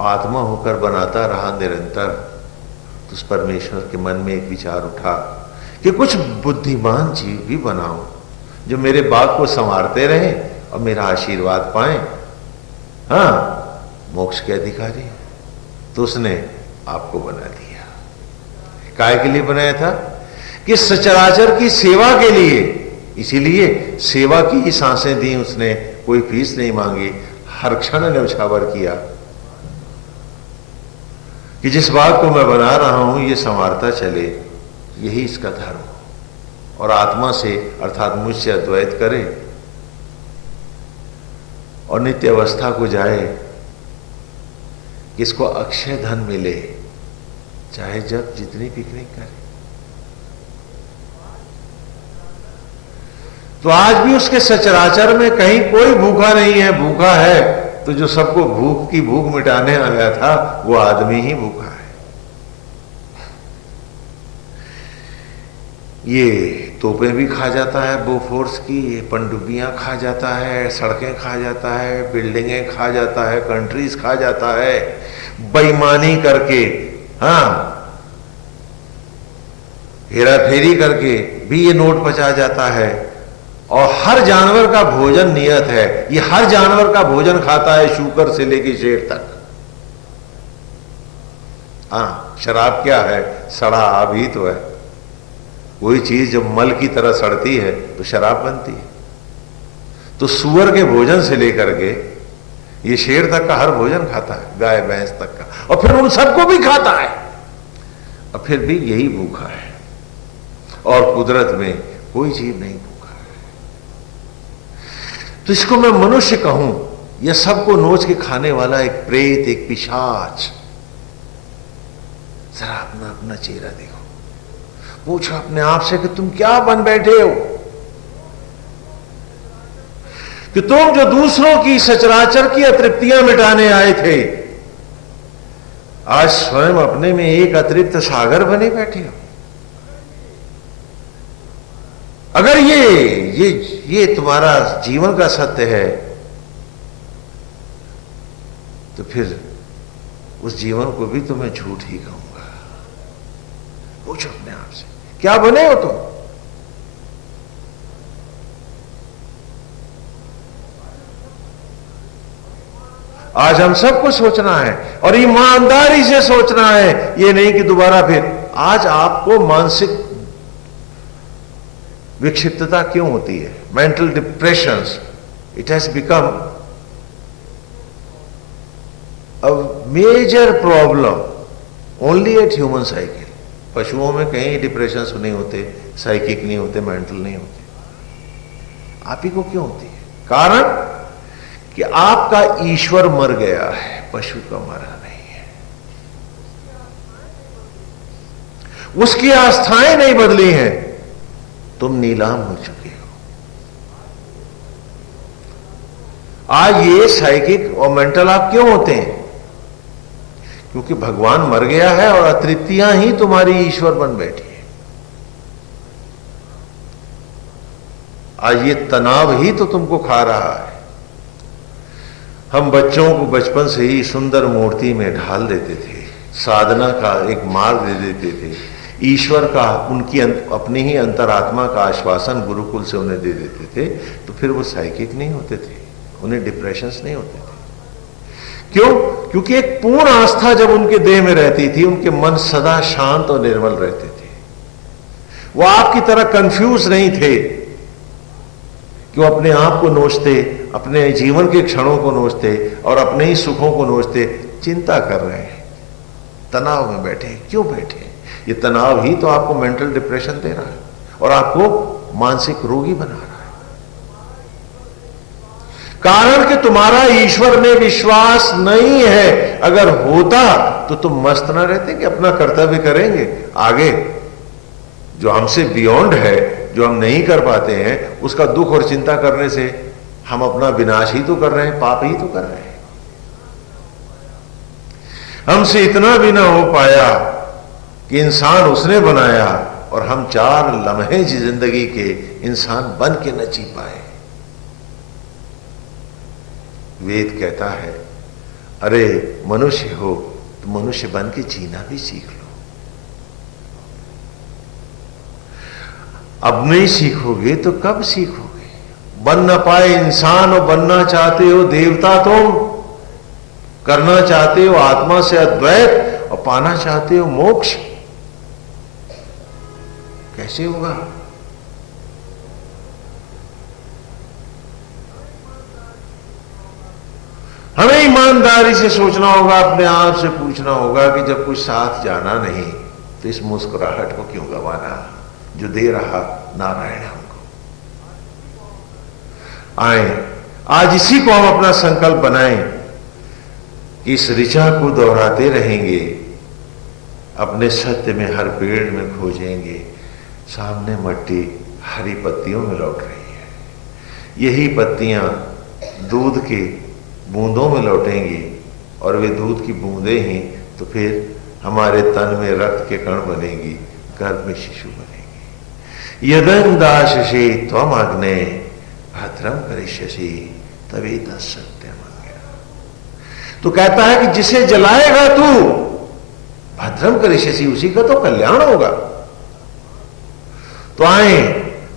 आत्मा होकर बनाता रहा निरंतर, तो उस परमेश्वर के मन में एक विचार उठा कि कुछ बुद्धिमान जीव भी बनाओ जो मेरे बाग को संवारते रहें और मेरा आशीर्वाद पाएं, हाँ, मोक्ष के अधिकारी। तो उसने आपको बना दिया। काय के लिए बनाया था? कि सचराचर की सेवा के लिए। इसीलिए सेवा की ही सांसें दी उसने, कोई फीस नहीं मांगी, हर क्षण न्यौछावर किया कि जिस बाग को मैं बना रहा हूं ये संवारता चले, यही इसका धर्म। और आत्मा से अर्थात मुझसे अद्वैत करे और नित्य अवस्था को जाए, कि इसको अक्षय धन मिले, चाहे जब जितनी पिकनिक करे। तो आज भी उसके सचराचर में कहीं कोई भूखा नहीं है। भूखा है तो जो सबको भूख की भूख मिटाने आया था वो आदमी ही भूखा है। ये तोपें भी खा जाता है बोफोर्स की, ये पनडुब्बियां खा जाता है, सड़कें खा जाता है, बिल्डिंगें खा जाता है, कंट्रीज खा जाता है, बेईमानी करके, हाँ, हेरा फेरी करके भी ये नोट पचा जाता है। और हर जानवर का भोजन नियत है। ये हर जानवर का भोजन खाता है, शूकर से लेके शेर तक। हाँ, शराब क्या है? सड़ा आब ही तो है। कोई चीज जब मल की तरह सड़ती है तो शराब बनती है। तो सुअर के भोजन से लेकर के ये शेर तक का हर भोजन खाता है, गाय भैंस तक का, और फिर उन सबको भी खाता है, और फिर भी यही भूखा है। और कुदरत में कोई जीव नहीं भूखा है। तो इसको मैं मनुष्य कहूं या सबको नोच के खाने वाला एक प्रेत, एक पिशाच। जरा अपना अपना चेहरा देखो, पूछो अपने आप से कि तुम क्या बन बैठे हो? कि तुम जो दूसरों की सचराचर की अतृप्तियां मिटाने आए थे, आज स्वयं अपने में एक अतृप्त सागर बने बैठे हो। अगर ये तुम्हारा जीवन का सत्य है, तो फिर उस जीवन को भी तो मैं झूठ ही कहूंगा। पूछो अपने आप से, क्या बने हो तुम? आज हम सबको सोचना है और ईमानदारी से सोचना है। ये नहीं कि दोबारा फिर। आज आपको मानसिक विक्षिप्तता क्यों होती है? Mental depressions, it has become a major problem only at human cycle. पशुओं में कहीं डिप्रेशंस नहीं होते, साइकिक नहीं होते, मेंटल नहीं होते। आप ही को क्यों होती है? कारण कि आपका ईश्वर मर गया है, पशु का मरा नहीं है। उसकी आस्थाएं नहीं बदली हैं, तुम नीलाम हो चुके हो। आज ये साइकिक और मेंटल आप क्यों होते हैं? क्योंकि भगवान मर गया है और अतृप्तियां ही तुम्हारी ईश्वर बन बैठी है। आज ये तनाव ही तो तुमको खा रहा है। हम बच्चों को बचपन से ही सुंदर मूर्ति में ढाल देते थे, साधना का एक मार्ग दे देते थे, ईश्वर का, उनकी अपनी ही अंतरात्मा का आश्वासन गुरुकुल से उन्हें दे देते थे, तो फिर वो साइकिक नहीं होते थे, उन्हें डिप्रेशंस नहीं होते थे। क्यों? क्योंकि एक पूर्ण आस्था जब उनके देह में रहती थी, उनके मन सदा शांत और निर्मल रहते थे। वो आपकी तरह कंफ्यूज नहीं थे कि वो अपने आप को नोचते, अपने जीवन के क्षणों को नोचते और अपने ही सुखों को नोचते। चिंता कर रहे हैं, तनाव में बैठे। क्यों बैठे? ये तनाव ही तो आपको मेंटल डिप्रेशन दे रहा है और आपको मानसिक रोगी बना रहा है। कारण कि तुम्हारा ईश्वर में विश्वास नहीं है। अगर होता तो तुम मस्त ना रहते कि अपना कर्तव्य करेंगे, आगे जो हमसे बियॉन्ड है, जो हम नहीं कर पाते हैं, उसका दुख और चिंता करने से हम अपना विनाश ही तो कर रहे हैं, पाप ही तो कर रहे हैं। हमसे इतना भी ना हो पाया कि इंसान उसने बनाया और हम 4 लम्हे जिंदगी के इंसान बन के न जी पाए। वेद कहता है, अरे मनुष्य हो तो मनुष्य बन के जीना भी सीख लो। अब नहीं सीखोगे तो कब सीखोगे? बन न पाए इंसान और बनना चाहते हो देवता, तुम करना चाहते हो आत्मा से अद्वैत और पाना चाहते हो मोक्ष, कैसे होगा? हमें ईमानदारी से सोचना होगा, अपने आप से पूछना होगा कि जब कुछ साथ जाना नहीं तो इस मुस्कुराहट को क्यों गंवाना, जो दे रहा नारायण हमको। आए आज इसी को हम अपना संकल्प बनाएं कि इस ऋचा को दोहराते रहेंगे, अपने सत्य में हर पेड़ में खोजेंगे, सामने मट्टी हरी पत्तियों में लौट रही है, यही पत्तियां दूध की बूंदों में लौटेंगी और वे दूध की बूंदें ही तो फिर हमारे तन में रक्त के कण बनेंगी, गर्भ में शिशु बनेंगी। यदंदाशे त्वम अग्ने भद्रम करिष्यसि तभी तत्सत्यम। तो कहता है कि जिसे जलाएगा तू भद्रम करिष्यसि, उसी का तो कल्याण होगा। तो आए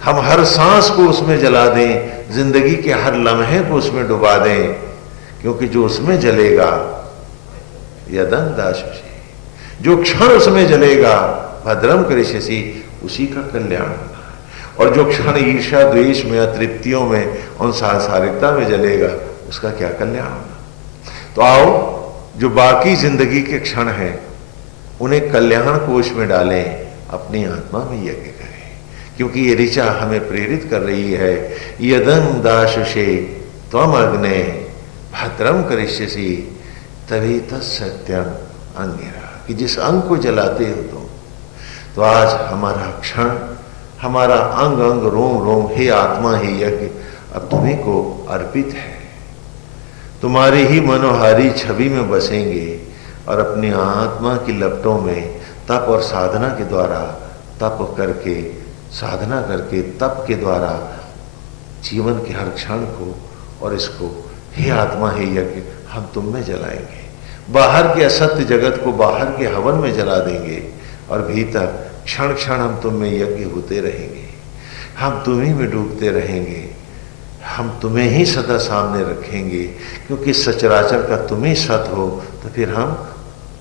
हम हर सांस को उसमें जला दें, जिंदगी के हर लम्हे को उसमें डुबा दें, क्योंकि जो उसमें जलेगा यदंदाशे, जो क्षण उसमें जलेगा भद्रम करिष्यसि, उसी का कल्याण होना है। और जो क्षण ईर्ष्या द्वेष में, अतृप्तियों में और सांसारिकता में जलेगा, उसका क्या कल्याण होना। तो आओ जो बाकी जिंदगी के क्षण हैं उन्हें कल्याण कोश में डालें, अपनी आत्मा में यज्ञ करें, क्योंकि ये ऋचा हमें प्रेरित कर रही है। यदंदाशे त्वम अग्ने भद्रम करिष्यसि तभी तत्सत्यम अंगिरा, कि जिस अंग को जलाते हो तुम, तो आज हमारा क्षण, हमारा अंग अंग रोम रोम, हे आत्मा हे यज्ञ अब तुम्हीं को अर्पित है। तुम्हारी ही मनोहारी छवि में बसेंगे और अपनी आत्मा की लपटों में तप और साधना के द्वारा, तप करके साधना करके तप के द्वारा जीवन के हर क्षण को और इसको हे आत्मा हे यज्ञ हम तुम में जलाएंगे। बाहर के असत्य जगत को बाहर के हवन में जला देंगे और भीतर क्षण क्षण हम तुम में यज्ञ होते रहेंगे, हम तुम्हीं में डूबते रहेंगे, हम तुम्हें ही सदा सामने रखेंगे, क्योंकि सचराचर का तुम ही सत हो, तो फिर हम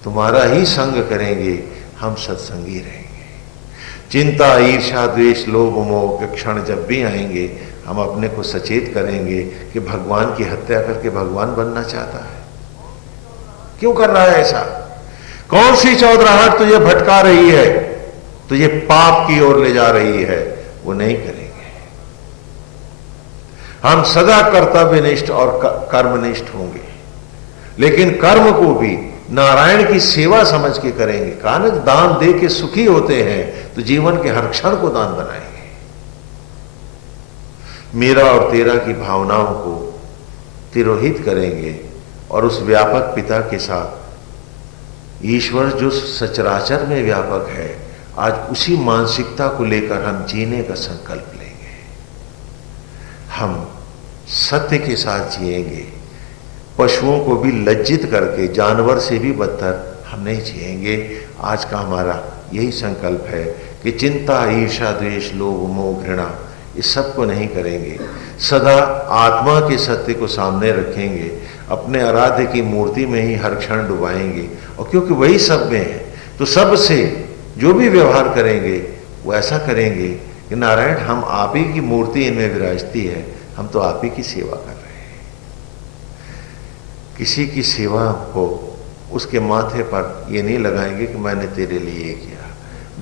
तुम्हारा ही संग करेंगे, हम सत्संगी रहेंगे। चिंता ईर्ष्या द्वेष लोभ मोह के क्षण जब भी आएंगे, हम अपने को सचेत करेंगे कि भगवान की हत्या करके भगवान बनना चाहता है, क्यों कर रहा है ऐसा, कौन सी चौधराहट तुझे भटका रही है, तुझे पाप की ओर ले जा रही है, वो नहीं करेंगे। हम सदा कर्तव्यनिष्ठ और कर्मनिष्ठ होंगे, लेकिन कर्म को भी नारायण की सेवा समझ के करेंगे। कानक दान दे के सुखी होते हैं, तो जीवन के हर क्षण को दान बनाएंगे। मेरा और तेरा की भावनाओं को तिरोहित करेंगे और उस व्यापक पिता के साथ ईश्वर जो सचराचर में व्यापक है, आज उसी मानसिकता को लेकर हम जीने का संकल्प लेंगे। हम सत्य के साथ जिएंगे, पशुओं को भी लज्जित करके, जानवर से भी बदतर हम नहीं जिएंगे। आज का हमारा यही संकल्प है कि चिंता ईर्ष्या द्वेष लोभ मोह घृणा इस सब को नहीं करेंगे, सदा आत्मा के सत्य को सामने रखेंगे, अपने आराध्य की मूर्ति में ही हर क्षण डुबाएंगे। और क्योंकि वही सब में है, तो सबसे जो भी व्यवहार करेंगे वो ऐसा करेंगे कि नारायण हम आप ही की मूर्ति इनमें विराजती है, हम तो आप ही की सेवा कर रहे हैं। किसी की सेवा को उसके माथे पर ये नहीं लगाएंगे कि मैंने तेरे लिए ये किया,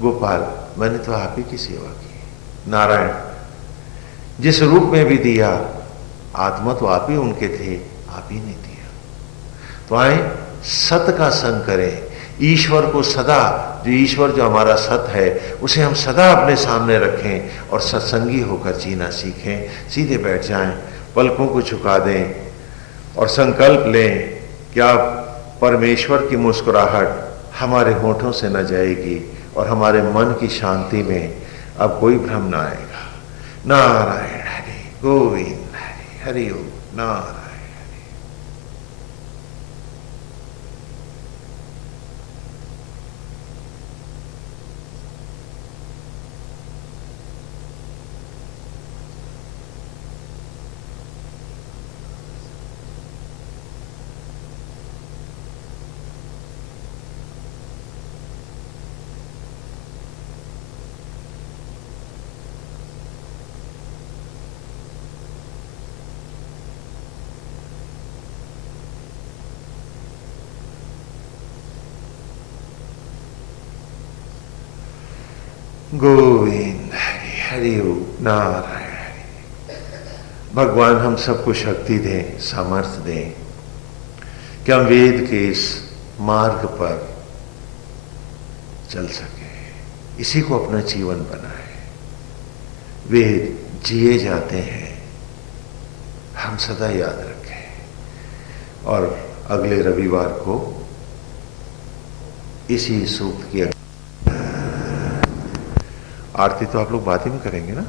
गोपाल मैंने तो आप ही की सेवा की। नारायण जिस रूप में भी दिया, आत्मा तो आप ही उनके थे, आप ही ने दिया। तो आए सत का संग करें, ईश्वर को सदा, जो ईश्वर जो हमारा सत है उसे हम सदा अपने सामने रखें और सत्संगी होकर जीना सीखें। सीधे बैठ जाएं, पलकों को झुका दें और संकल्प लें कि आप परमेश्वर की मुस्कुराहट हमारे होठों से न जाएगी और हमारे मन की शांति में अब कोई भ्रम न आएगा। नारायण हरि गोविंद हरि हरि ओम नारायण। गोविंद हरि हरि ओम नारायण हरि। भगवान हम सबको शक्ति दें, सामर्थ्य दें कि हम वेद के इस मार्ग पर चल सके, इसी को अपना जीवन बनाए। वेद जिए जाते हैं, हम सदा याद रखें। और अगले रविवार को इसी सूक्त की आरती तो आप लोग बाद ही में करेंगे ना?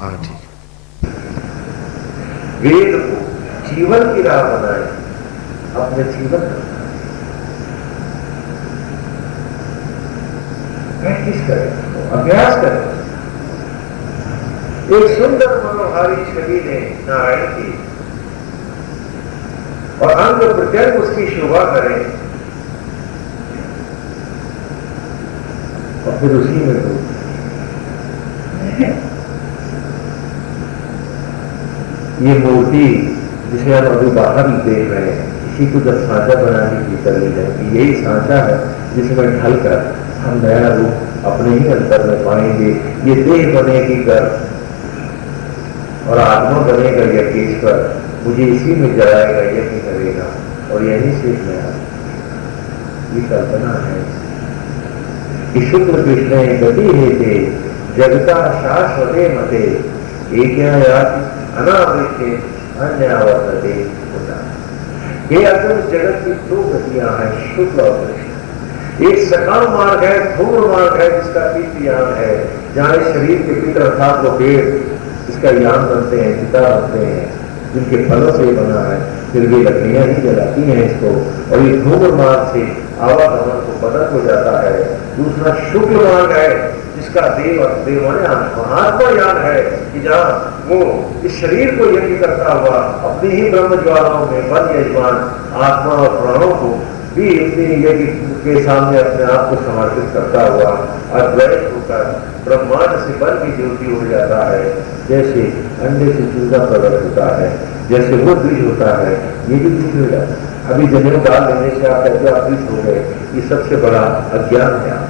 हाँ ठीक। वेद को जीवन की राह बनाए, अपने जीवन प्रैक्टिस करें, अभ्यास करें। एक सुंदर मनोहारी छवि ने नारायण की और अंग प्रत्यंग उसकी शोभा करें और फिर उसी में डूब। ये मूर्ति जिसे हम अभी बाहर देख रहे हैं, इसी को जब सांचा बनाने की कर ली जाएगी, यही सांचा है जिसमें ढलकर हम नया रूप अपने ही अंतर में पाएंगे। ये देह बनेगी कर और आत्मा बनेगा यज्ञेश्वर, मुझे इसी में जलाएगा, यज्ञ करेगा और यही से नया। ये कल्पना है कि शुक्ल कृष्ण गति है थे जगता शाश्वते मते एक अनावृत्ते अन्यावर्तते होता। ये असल जगत की दो गतियां हैं, शुक्ल और कृष्ण। एक सकाम मार्ग है, धूम्र मार्ग है, जिसका पित्त यान है, जहां इस शरीर के पित्त अर्थात वो पेड़ इसका यान बनते हैं, पिता बनते हैं, जिनके फलों से बना है, फिर भी लकड़ियां ही जलाती हैं इसको। और ये धूम्र मार्ग से आवागमन को बदल हो जाता है। दूसरा शुक्ल मार्ग है, जिसका आत्मा यान है, कि जहां वो इस शरीर को यज्ञ करता हुआ अपनी ही ब्रह्म ज्वालाओं में बन यजमान आत्मा और प्राणों को भी अपने यज्ञ के सामने अपने आप को समर्पित करता हुआ अद्वैत होकर ब्रह्मांड से बन की ज्योति हो जाता है। जैसे अंडे से चूजा प्रकट होता है, जैसे वो बीज होता है, ये भी बीज हो जाता है। अभी जनेऊ डाल लेने से आप कहते आप बीज हो गए, ये सबसे बड़ा अज्ञान है।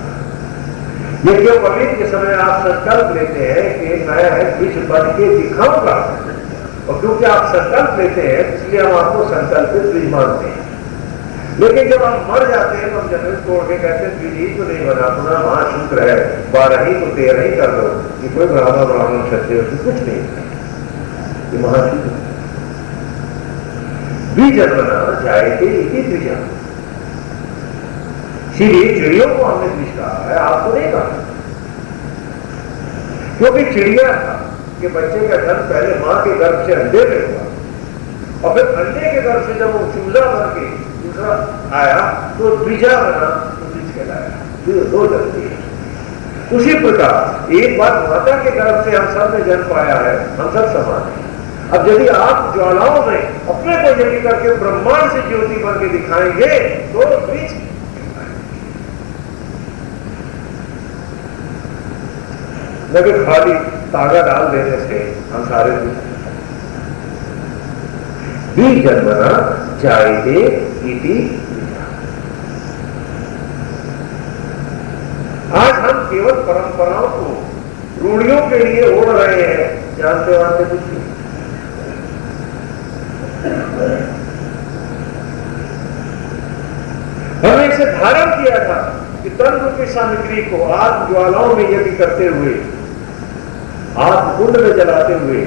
ये क्यों पवित्र के समय आप संकल्प लेते हैं कि मैं बीज बन के दिखाऊंगा, और क्योंकि आप संकल्प लेते हैं इसलिए हम आपको संकल्पित बीज मानते हैं। लेकिन जब हम मर जाते हैं तो हम जमीन तोड़ के कहते हैं बीज ही तो नहीं बना, पुनः महाशुक्र है, 12 ही तो 13 ही कर दो, ये कोई ब्राह्मण क्षत्रिय कुछ नहीं है, ये महाशुक्र। बीज बना जाएगी इसी बीजा, सीधे चिड़ियों को हमने बीज कहा है, आपको नहीं कहा। क्योंकि चिड़िया था कि बच्चे का जन्म पहले मां के गर्भ से अंडे में हुआ, और फिर अंडे के गर्भ से जब वो चूजा बन के दूसरा आया तो द्विजा बना, तो बीज कहलाया। दो जन्म है। उसी प्रकार एक बार माता के गर्भ से हम सब ने जन्म पाया है, हम सब समान है। अब यदि आप ज्वालाओं में अपने को यज्ञ करके ब्रह्मांड से ज्योति बन के दिखाएंगे तो बीज लेकिन खाली तागा डाल देने से हम सारे बीज जन्मना चाहिए इति। आज हम केवल परंपराओं को रूढ़ियों के लिए ओढ़ रहे हैं, जानते वानते कुछ नहीं। हमने इसे धारण किया था कि तंत्र की सामग्री को आत्म ज्वालाओं में यज्ञ करते हुए, आत्म कुंड में जलाते हुए,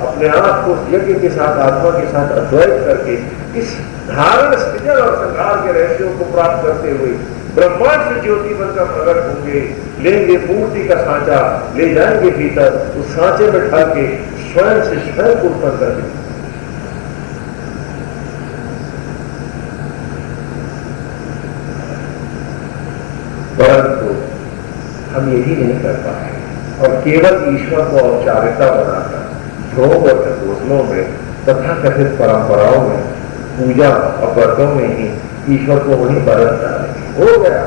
अपने आप को यज्ञ के साथ आत्मा के साथ अद्वैत करके इस धारण सृजन और संहार के रहस्यों को प्राप्त करते हुए ब्रह्मांड से ज्योति बनकर प्रकट होंगे, लेंगे मूर्ति का सांचा, ले जाएंगे भीतर, उस सांचे में ढल के स्वयं से स्वयं को उत्पन्न करके। परंतु हम यही नहीं कर पाए और केवल ईश्वर को औपचारिकता बनाकर ढोंग और घोषणों में तथा कथित परंपराओं में, पूजा और व्रतों में ही ईश्वर को वही बरत डालेंगे। हो गया,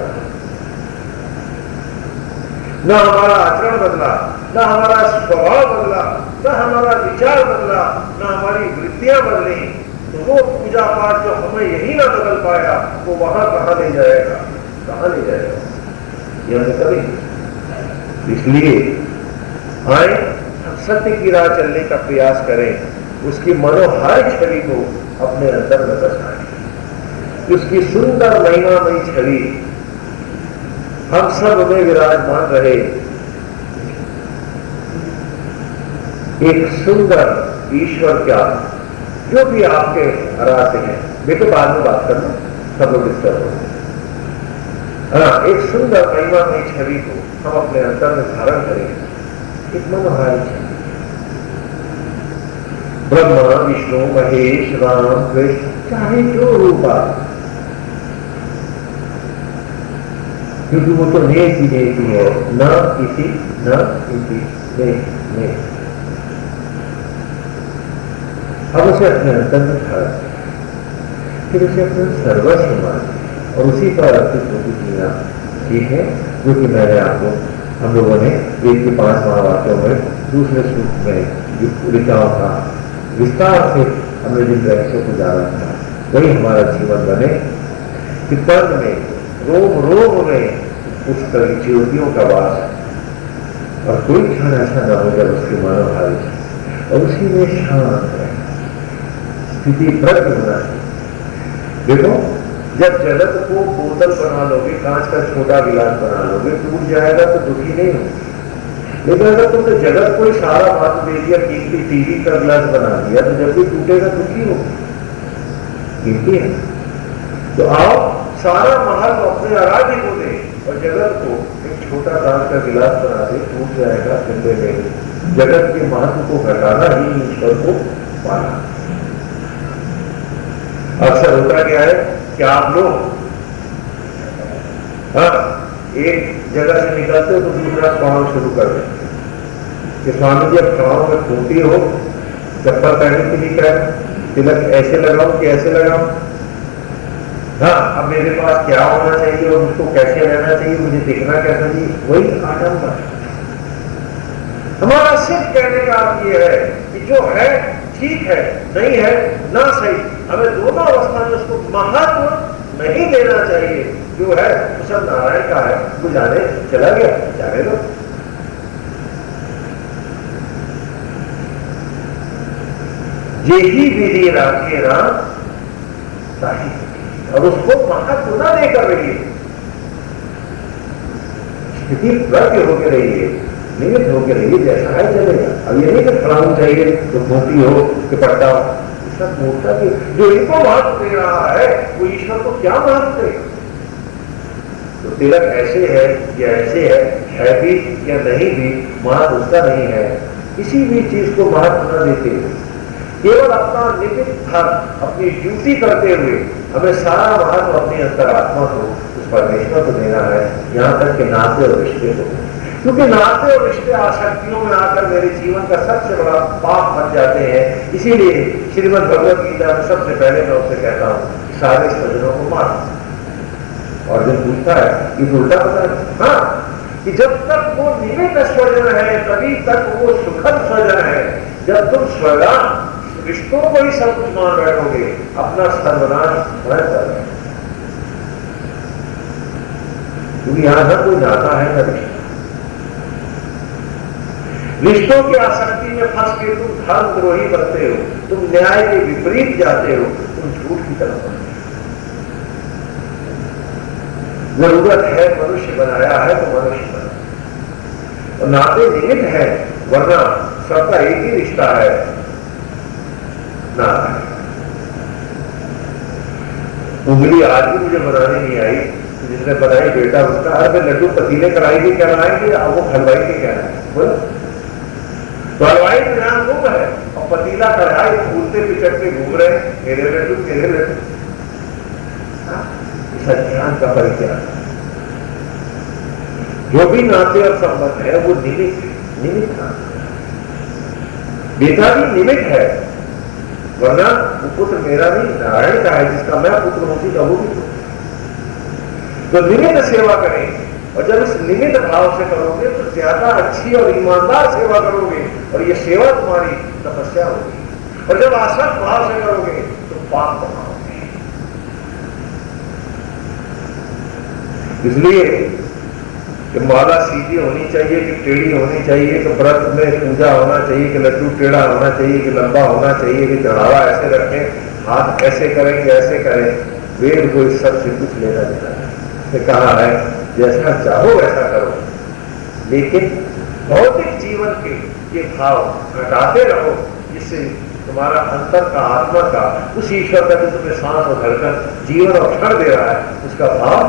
न हमारा आचरण बदला, न हमारा स्वभाव बदला, न हमारा विचार बदला, न हमारी वृत्तियां बदली, तो वो पूजा पाठ जो हमें यही ना बदल पाया वो वहां कहां ले जाएगा, कहां ले जाएगा, ये हमें कभी इसलिए आए सत्य की राह चलने का प्रयास करें, उसकी मनोहारी छवि को अपने अंदर में बसाएं, उसकी सुंदर महिमामयी छवि हम सब में विराजमान रहे। एक सुंदर ईश्वर का जो भी आपके आराध्य हैं, बेटे बाद में बात करना, सब लोग डिस्टर्ब हो। हाँ, एक सुंदर महिमामयी छवि को हम अपने अंतर में धारण करें, एक मनोहारी छवि। ब्रह्मा, विष्णु, महेश, राम, कृष्ण, चाहे जो रूप आ, क्योंकि वो तो नेक ही है, न किसी ने अब उसे अपने अंतर में धारण करें, फिर उसे अपना सर्वस्व माने और उसी पर अर्पित होकर जीना। ठीक है, जो कि मैंने आपको हम लोगों ने एक के 5 महावाक्यों में दूसरे सूत्र में ऋचाओं का विस्तार से हमने जिन रहस्यों को जाना था, वही हमारा जीवन बने कि तन में रोम रोम में उस तरह की ज्योतियों का वास और कोई क्षण ऐसा न हो जब उसकी मनोहारी और उसी में शांत रहे, स्थिति प्रज्ञ होना चाहिए। देखो, जब जगत को बोतल बना लोगे, कांच का छोटा गिलास बना लोगे, टूट जाएगा तो दुखी नहीं होगी। लेकिन अगर तुमने जगत को ही सारा महत्व दे दिया, कीमती टीवी का गिलास बना दिया, तो जब भी टूटेगा दुखी हो, कीमती है। तो आओ सारा महत्व अपने आराध्य को दे और जगत को एक छोटा कांच का गिलास बना दे, टूट जाएगा, ठंडे में जगत के महत्व को घटाना ही ईश्वर को पाना। अक्सर होता क्या है कि आप लोग एक जगह से निकलते हो तो दूसरा स्वामी शुरू कर देते कि स्वामी जी अब खड़ाओं में खूंटी हो, चप्पल पहनने के लिए क्या, तिलक ऐसे लगाऊं कि ऐसे लगाऊं, हाँ अब मेरे पास क्या होना चाहिए और मुझको कैसे रहना चाहिए, मुझे दिखना कैसा चाहिए, वही आडंबर है। हमारा सिर्फ कहने का अर्थ यह है कि जो है ठीक है, नहीं है ना सही, हमें दोनों अवस्था में उसको महत्व नहीं देना चाहिए। जो है वो सब नारायण का है, वो जाने चला गया, जाने दो। यही विधि राखे ना ताही, और उसको महत्व न देकर रहिए, स्थिति प्रज्ञ होकर रहिए, निमित्त होकर रहिए, जैसा है चलेगा। अब ये नहीं कि खड़ाऊ चाहिए तो मोती हो कि पट्टा हो, सब मूर्खता की। जो इनको महत्व दे रहा है वो ईश्वर को क्या महत्व देगा? तो तिलक ऐसे है या ऐसे है भी या नहीं भी, महत्व उसका नहीं है। किसी भी चीज को महत्व न देते हुए, केवल अपना निमित्त धर्म, अपनी ड्यूटी करते हुए हमें सारा महत्व अपनी अंतरात्मा को, उस परमेश्वर को देना है, यहाँ तक कि नाते और रिश्ते को। क्योंकि नाते और रिश्ते आसक्तियों में आकर मेरे जीवन का सबसे बड़ा पाप बन जाते हैं। इसीलिए श्रीमद् भगवत गीता में सबसे पहले मैं उससे कहता हूँ सारे स्वजनों को मार। और जब पूछता है कि उल्टा पता है, हाँ, कि जब तक वो निमित्त स्वजन है तभी तक वो सुखद स्वजन है। जब तुम स्वयं रिश्तों को ही सब कुछ मान बैठोगे, अपना सर्वनाश कर रहे। क्योंकि यहां तक कोई जाता है न रिश्ता। रिश्तों की आसक्ति में फंस के तुम धर्मद्रोही बनते हो, तुम न्याय के विपरीत जाते हो, तुम झूठ की तरफ बनते हो। जरूरत है, मनुष्य बनाया है तो मनुष्य बना, और नाते निमित्त है, वरना सबका एक ही रिश्ता है, नाता। उंगली आज भी मुझे बनाने नहीं आई, तो जिसने बनाई बेटा उसका, अरे लड्डू पतीले कढ़ाई के क्या बनाएंगे, अब वो हलवाई के क्या है, बोलो। तो हलवाई तो यहाँ घूम है और पतीला कढ़ाई फूलते पिचटते घूम रहे, मेरे लड्डू मेरे लड्डू। इस अज्ञान का परिचय। जो भी नाते और संबंध है वो निमित्त बेटा भी निमित्त है, वरना वो पुत्र मेरा नहीं नारायण का है, जिसका मैं पुत्र हूं का वो भी पुत्र। तो निमित्त सेवा करें, और जब इस निमित्त भाव से करोगे तो ज्यादा अच्छी और ईमानदार सेवा करोगे, और ये सेवा तुम्हारी तपस्या होगी। और जब आसक्त भाव से करोगे तो पाप बनाओगे। इसलिए कि माला सीधी होनी चाहिए कि टेढ़ी होनी चाहिए, कि व्रत में पूजा होना चाहिए कि लड्डू टेढ़ा होना चाहिए कि लंबा होना चाहिए, कि चढ़ावा ऐसे रखें, हाथ ऐसे करें कि ऐसे करें। वेद को इस सब से कुछ लेना देना है। कहा है जैसा चाहो वैसा करो, लेकिन भौतिक जीवन के ये भाव घटाते रहो, जिससे तुम्हारा अंतर का, आत्मा का, उस ईश्वर का जो तुम्हें सांस और धड़कन, जीवन और क्षण दे रहा है, उसका भाव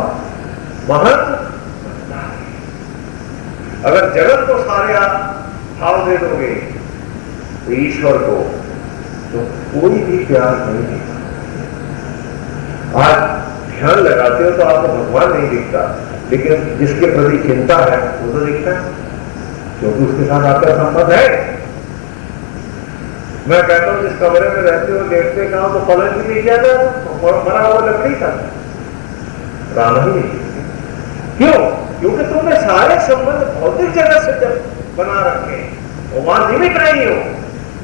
महत्व। अगर जगत को सारे आप भाव दे दोगे तो ईश्वर को तो कोई भी प्यार नहीं देता। आज ध्यान लगाते हो तो आपको भगवान नहीं दिखता, लेकिन जिसके प्रति चिंता है वो तो दिखता है, क्योंकि उसके साथ आपका संबंध है। मैं कहता हूं जिस कमरे में रहते हो देखते कहा तो पलंग भी नहीं किया था, मरा हुआ लकड़ी था, राम ही नहीं। क्यों? क्योंकि तुमने सारे संबंध भौतिक जगत से जब बना रखे और वहां निमित्त नहीं हो,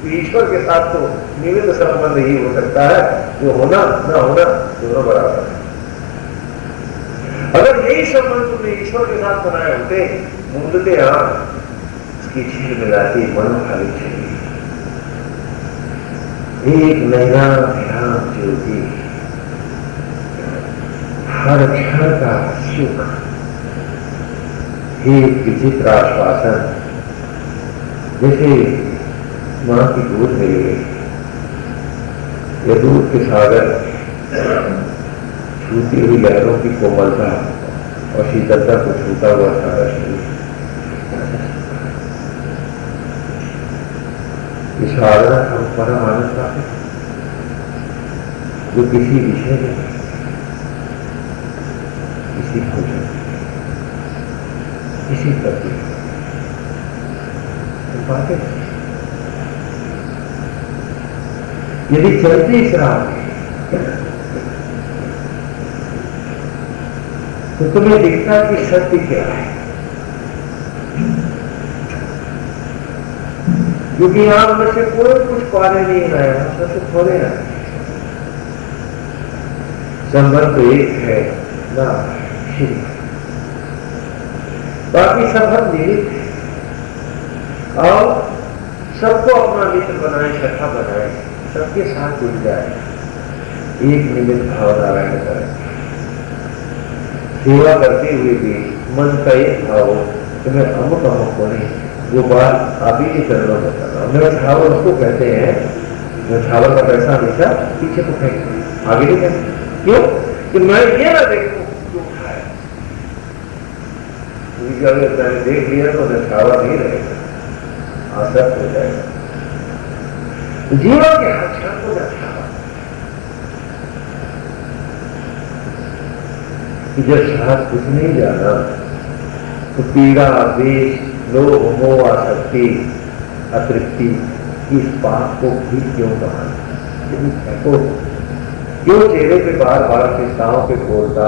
तो ईश्वर के साथ तो निमित्त संबंध ही हो सकता है, जो होना न होना दोनों बराबर है। अगर यही संबंध तुमने ईश्वर के साथ बनाए होते, मूंदते उसकी झील मिलाती मन खाली चाहिए, एक नैना ध्यान ज्योति, हर क्षण का सुख, एक विचित्र आश्वासन, जैसे मां की गोद मिल गई या दूध के सागर, छूती हुई लहरों की कोमलता और शीतलता को छूता हुआ सारा शरीर। इस साधना हम परम आनंद पाते, जो किसी विषय में, किसी भोजन, किसी प्रति पाते। यदि चलते इस राह तो तुम्हें दिखता कि सत्य क्या है, क्योंकि यहां में से कोई कुछ पाने नहीं आया, सबसे थोड़े आए। संबंध तो एक है ना, बाकी सब हम निमित्त है। और सबको अपना मित्र बनाए, सखा बनाए, सबके साथ जुड़ जाए, एक निमित्त भाव नारायण करें। सेवा करते हुए भी मन का एक भाव कि मैं अमुक अमुक को नहीं, वो बात आप ही के चरणों में करना। न्यौछावर उसको कहते हैं, न्यौछावर का पैसा हमेशा पीछे को फेंक, आगे नहीं कहते। क्यों? कि मैं ये ना देखूं जो खाया, अगर मैंने देख लिया तो न्यौछावर नहीं रहेगा, आसक्त हो जाएगा। जीवन के हर क्षण को न्यौछावर, जब साथ कुछ नहीं जाना तो पीड़ा, द्वेष, लोभ, मोह, आसक्ति, अतृप्ति, इस पाप को भी क्यों कहा? क्यों चेहरे पे बार बार चिंताओं पे बोलता,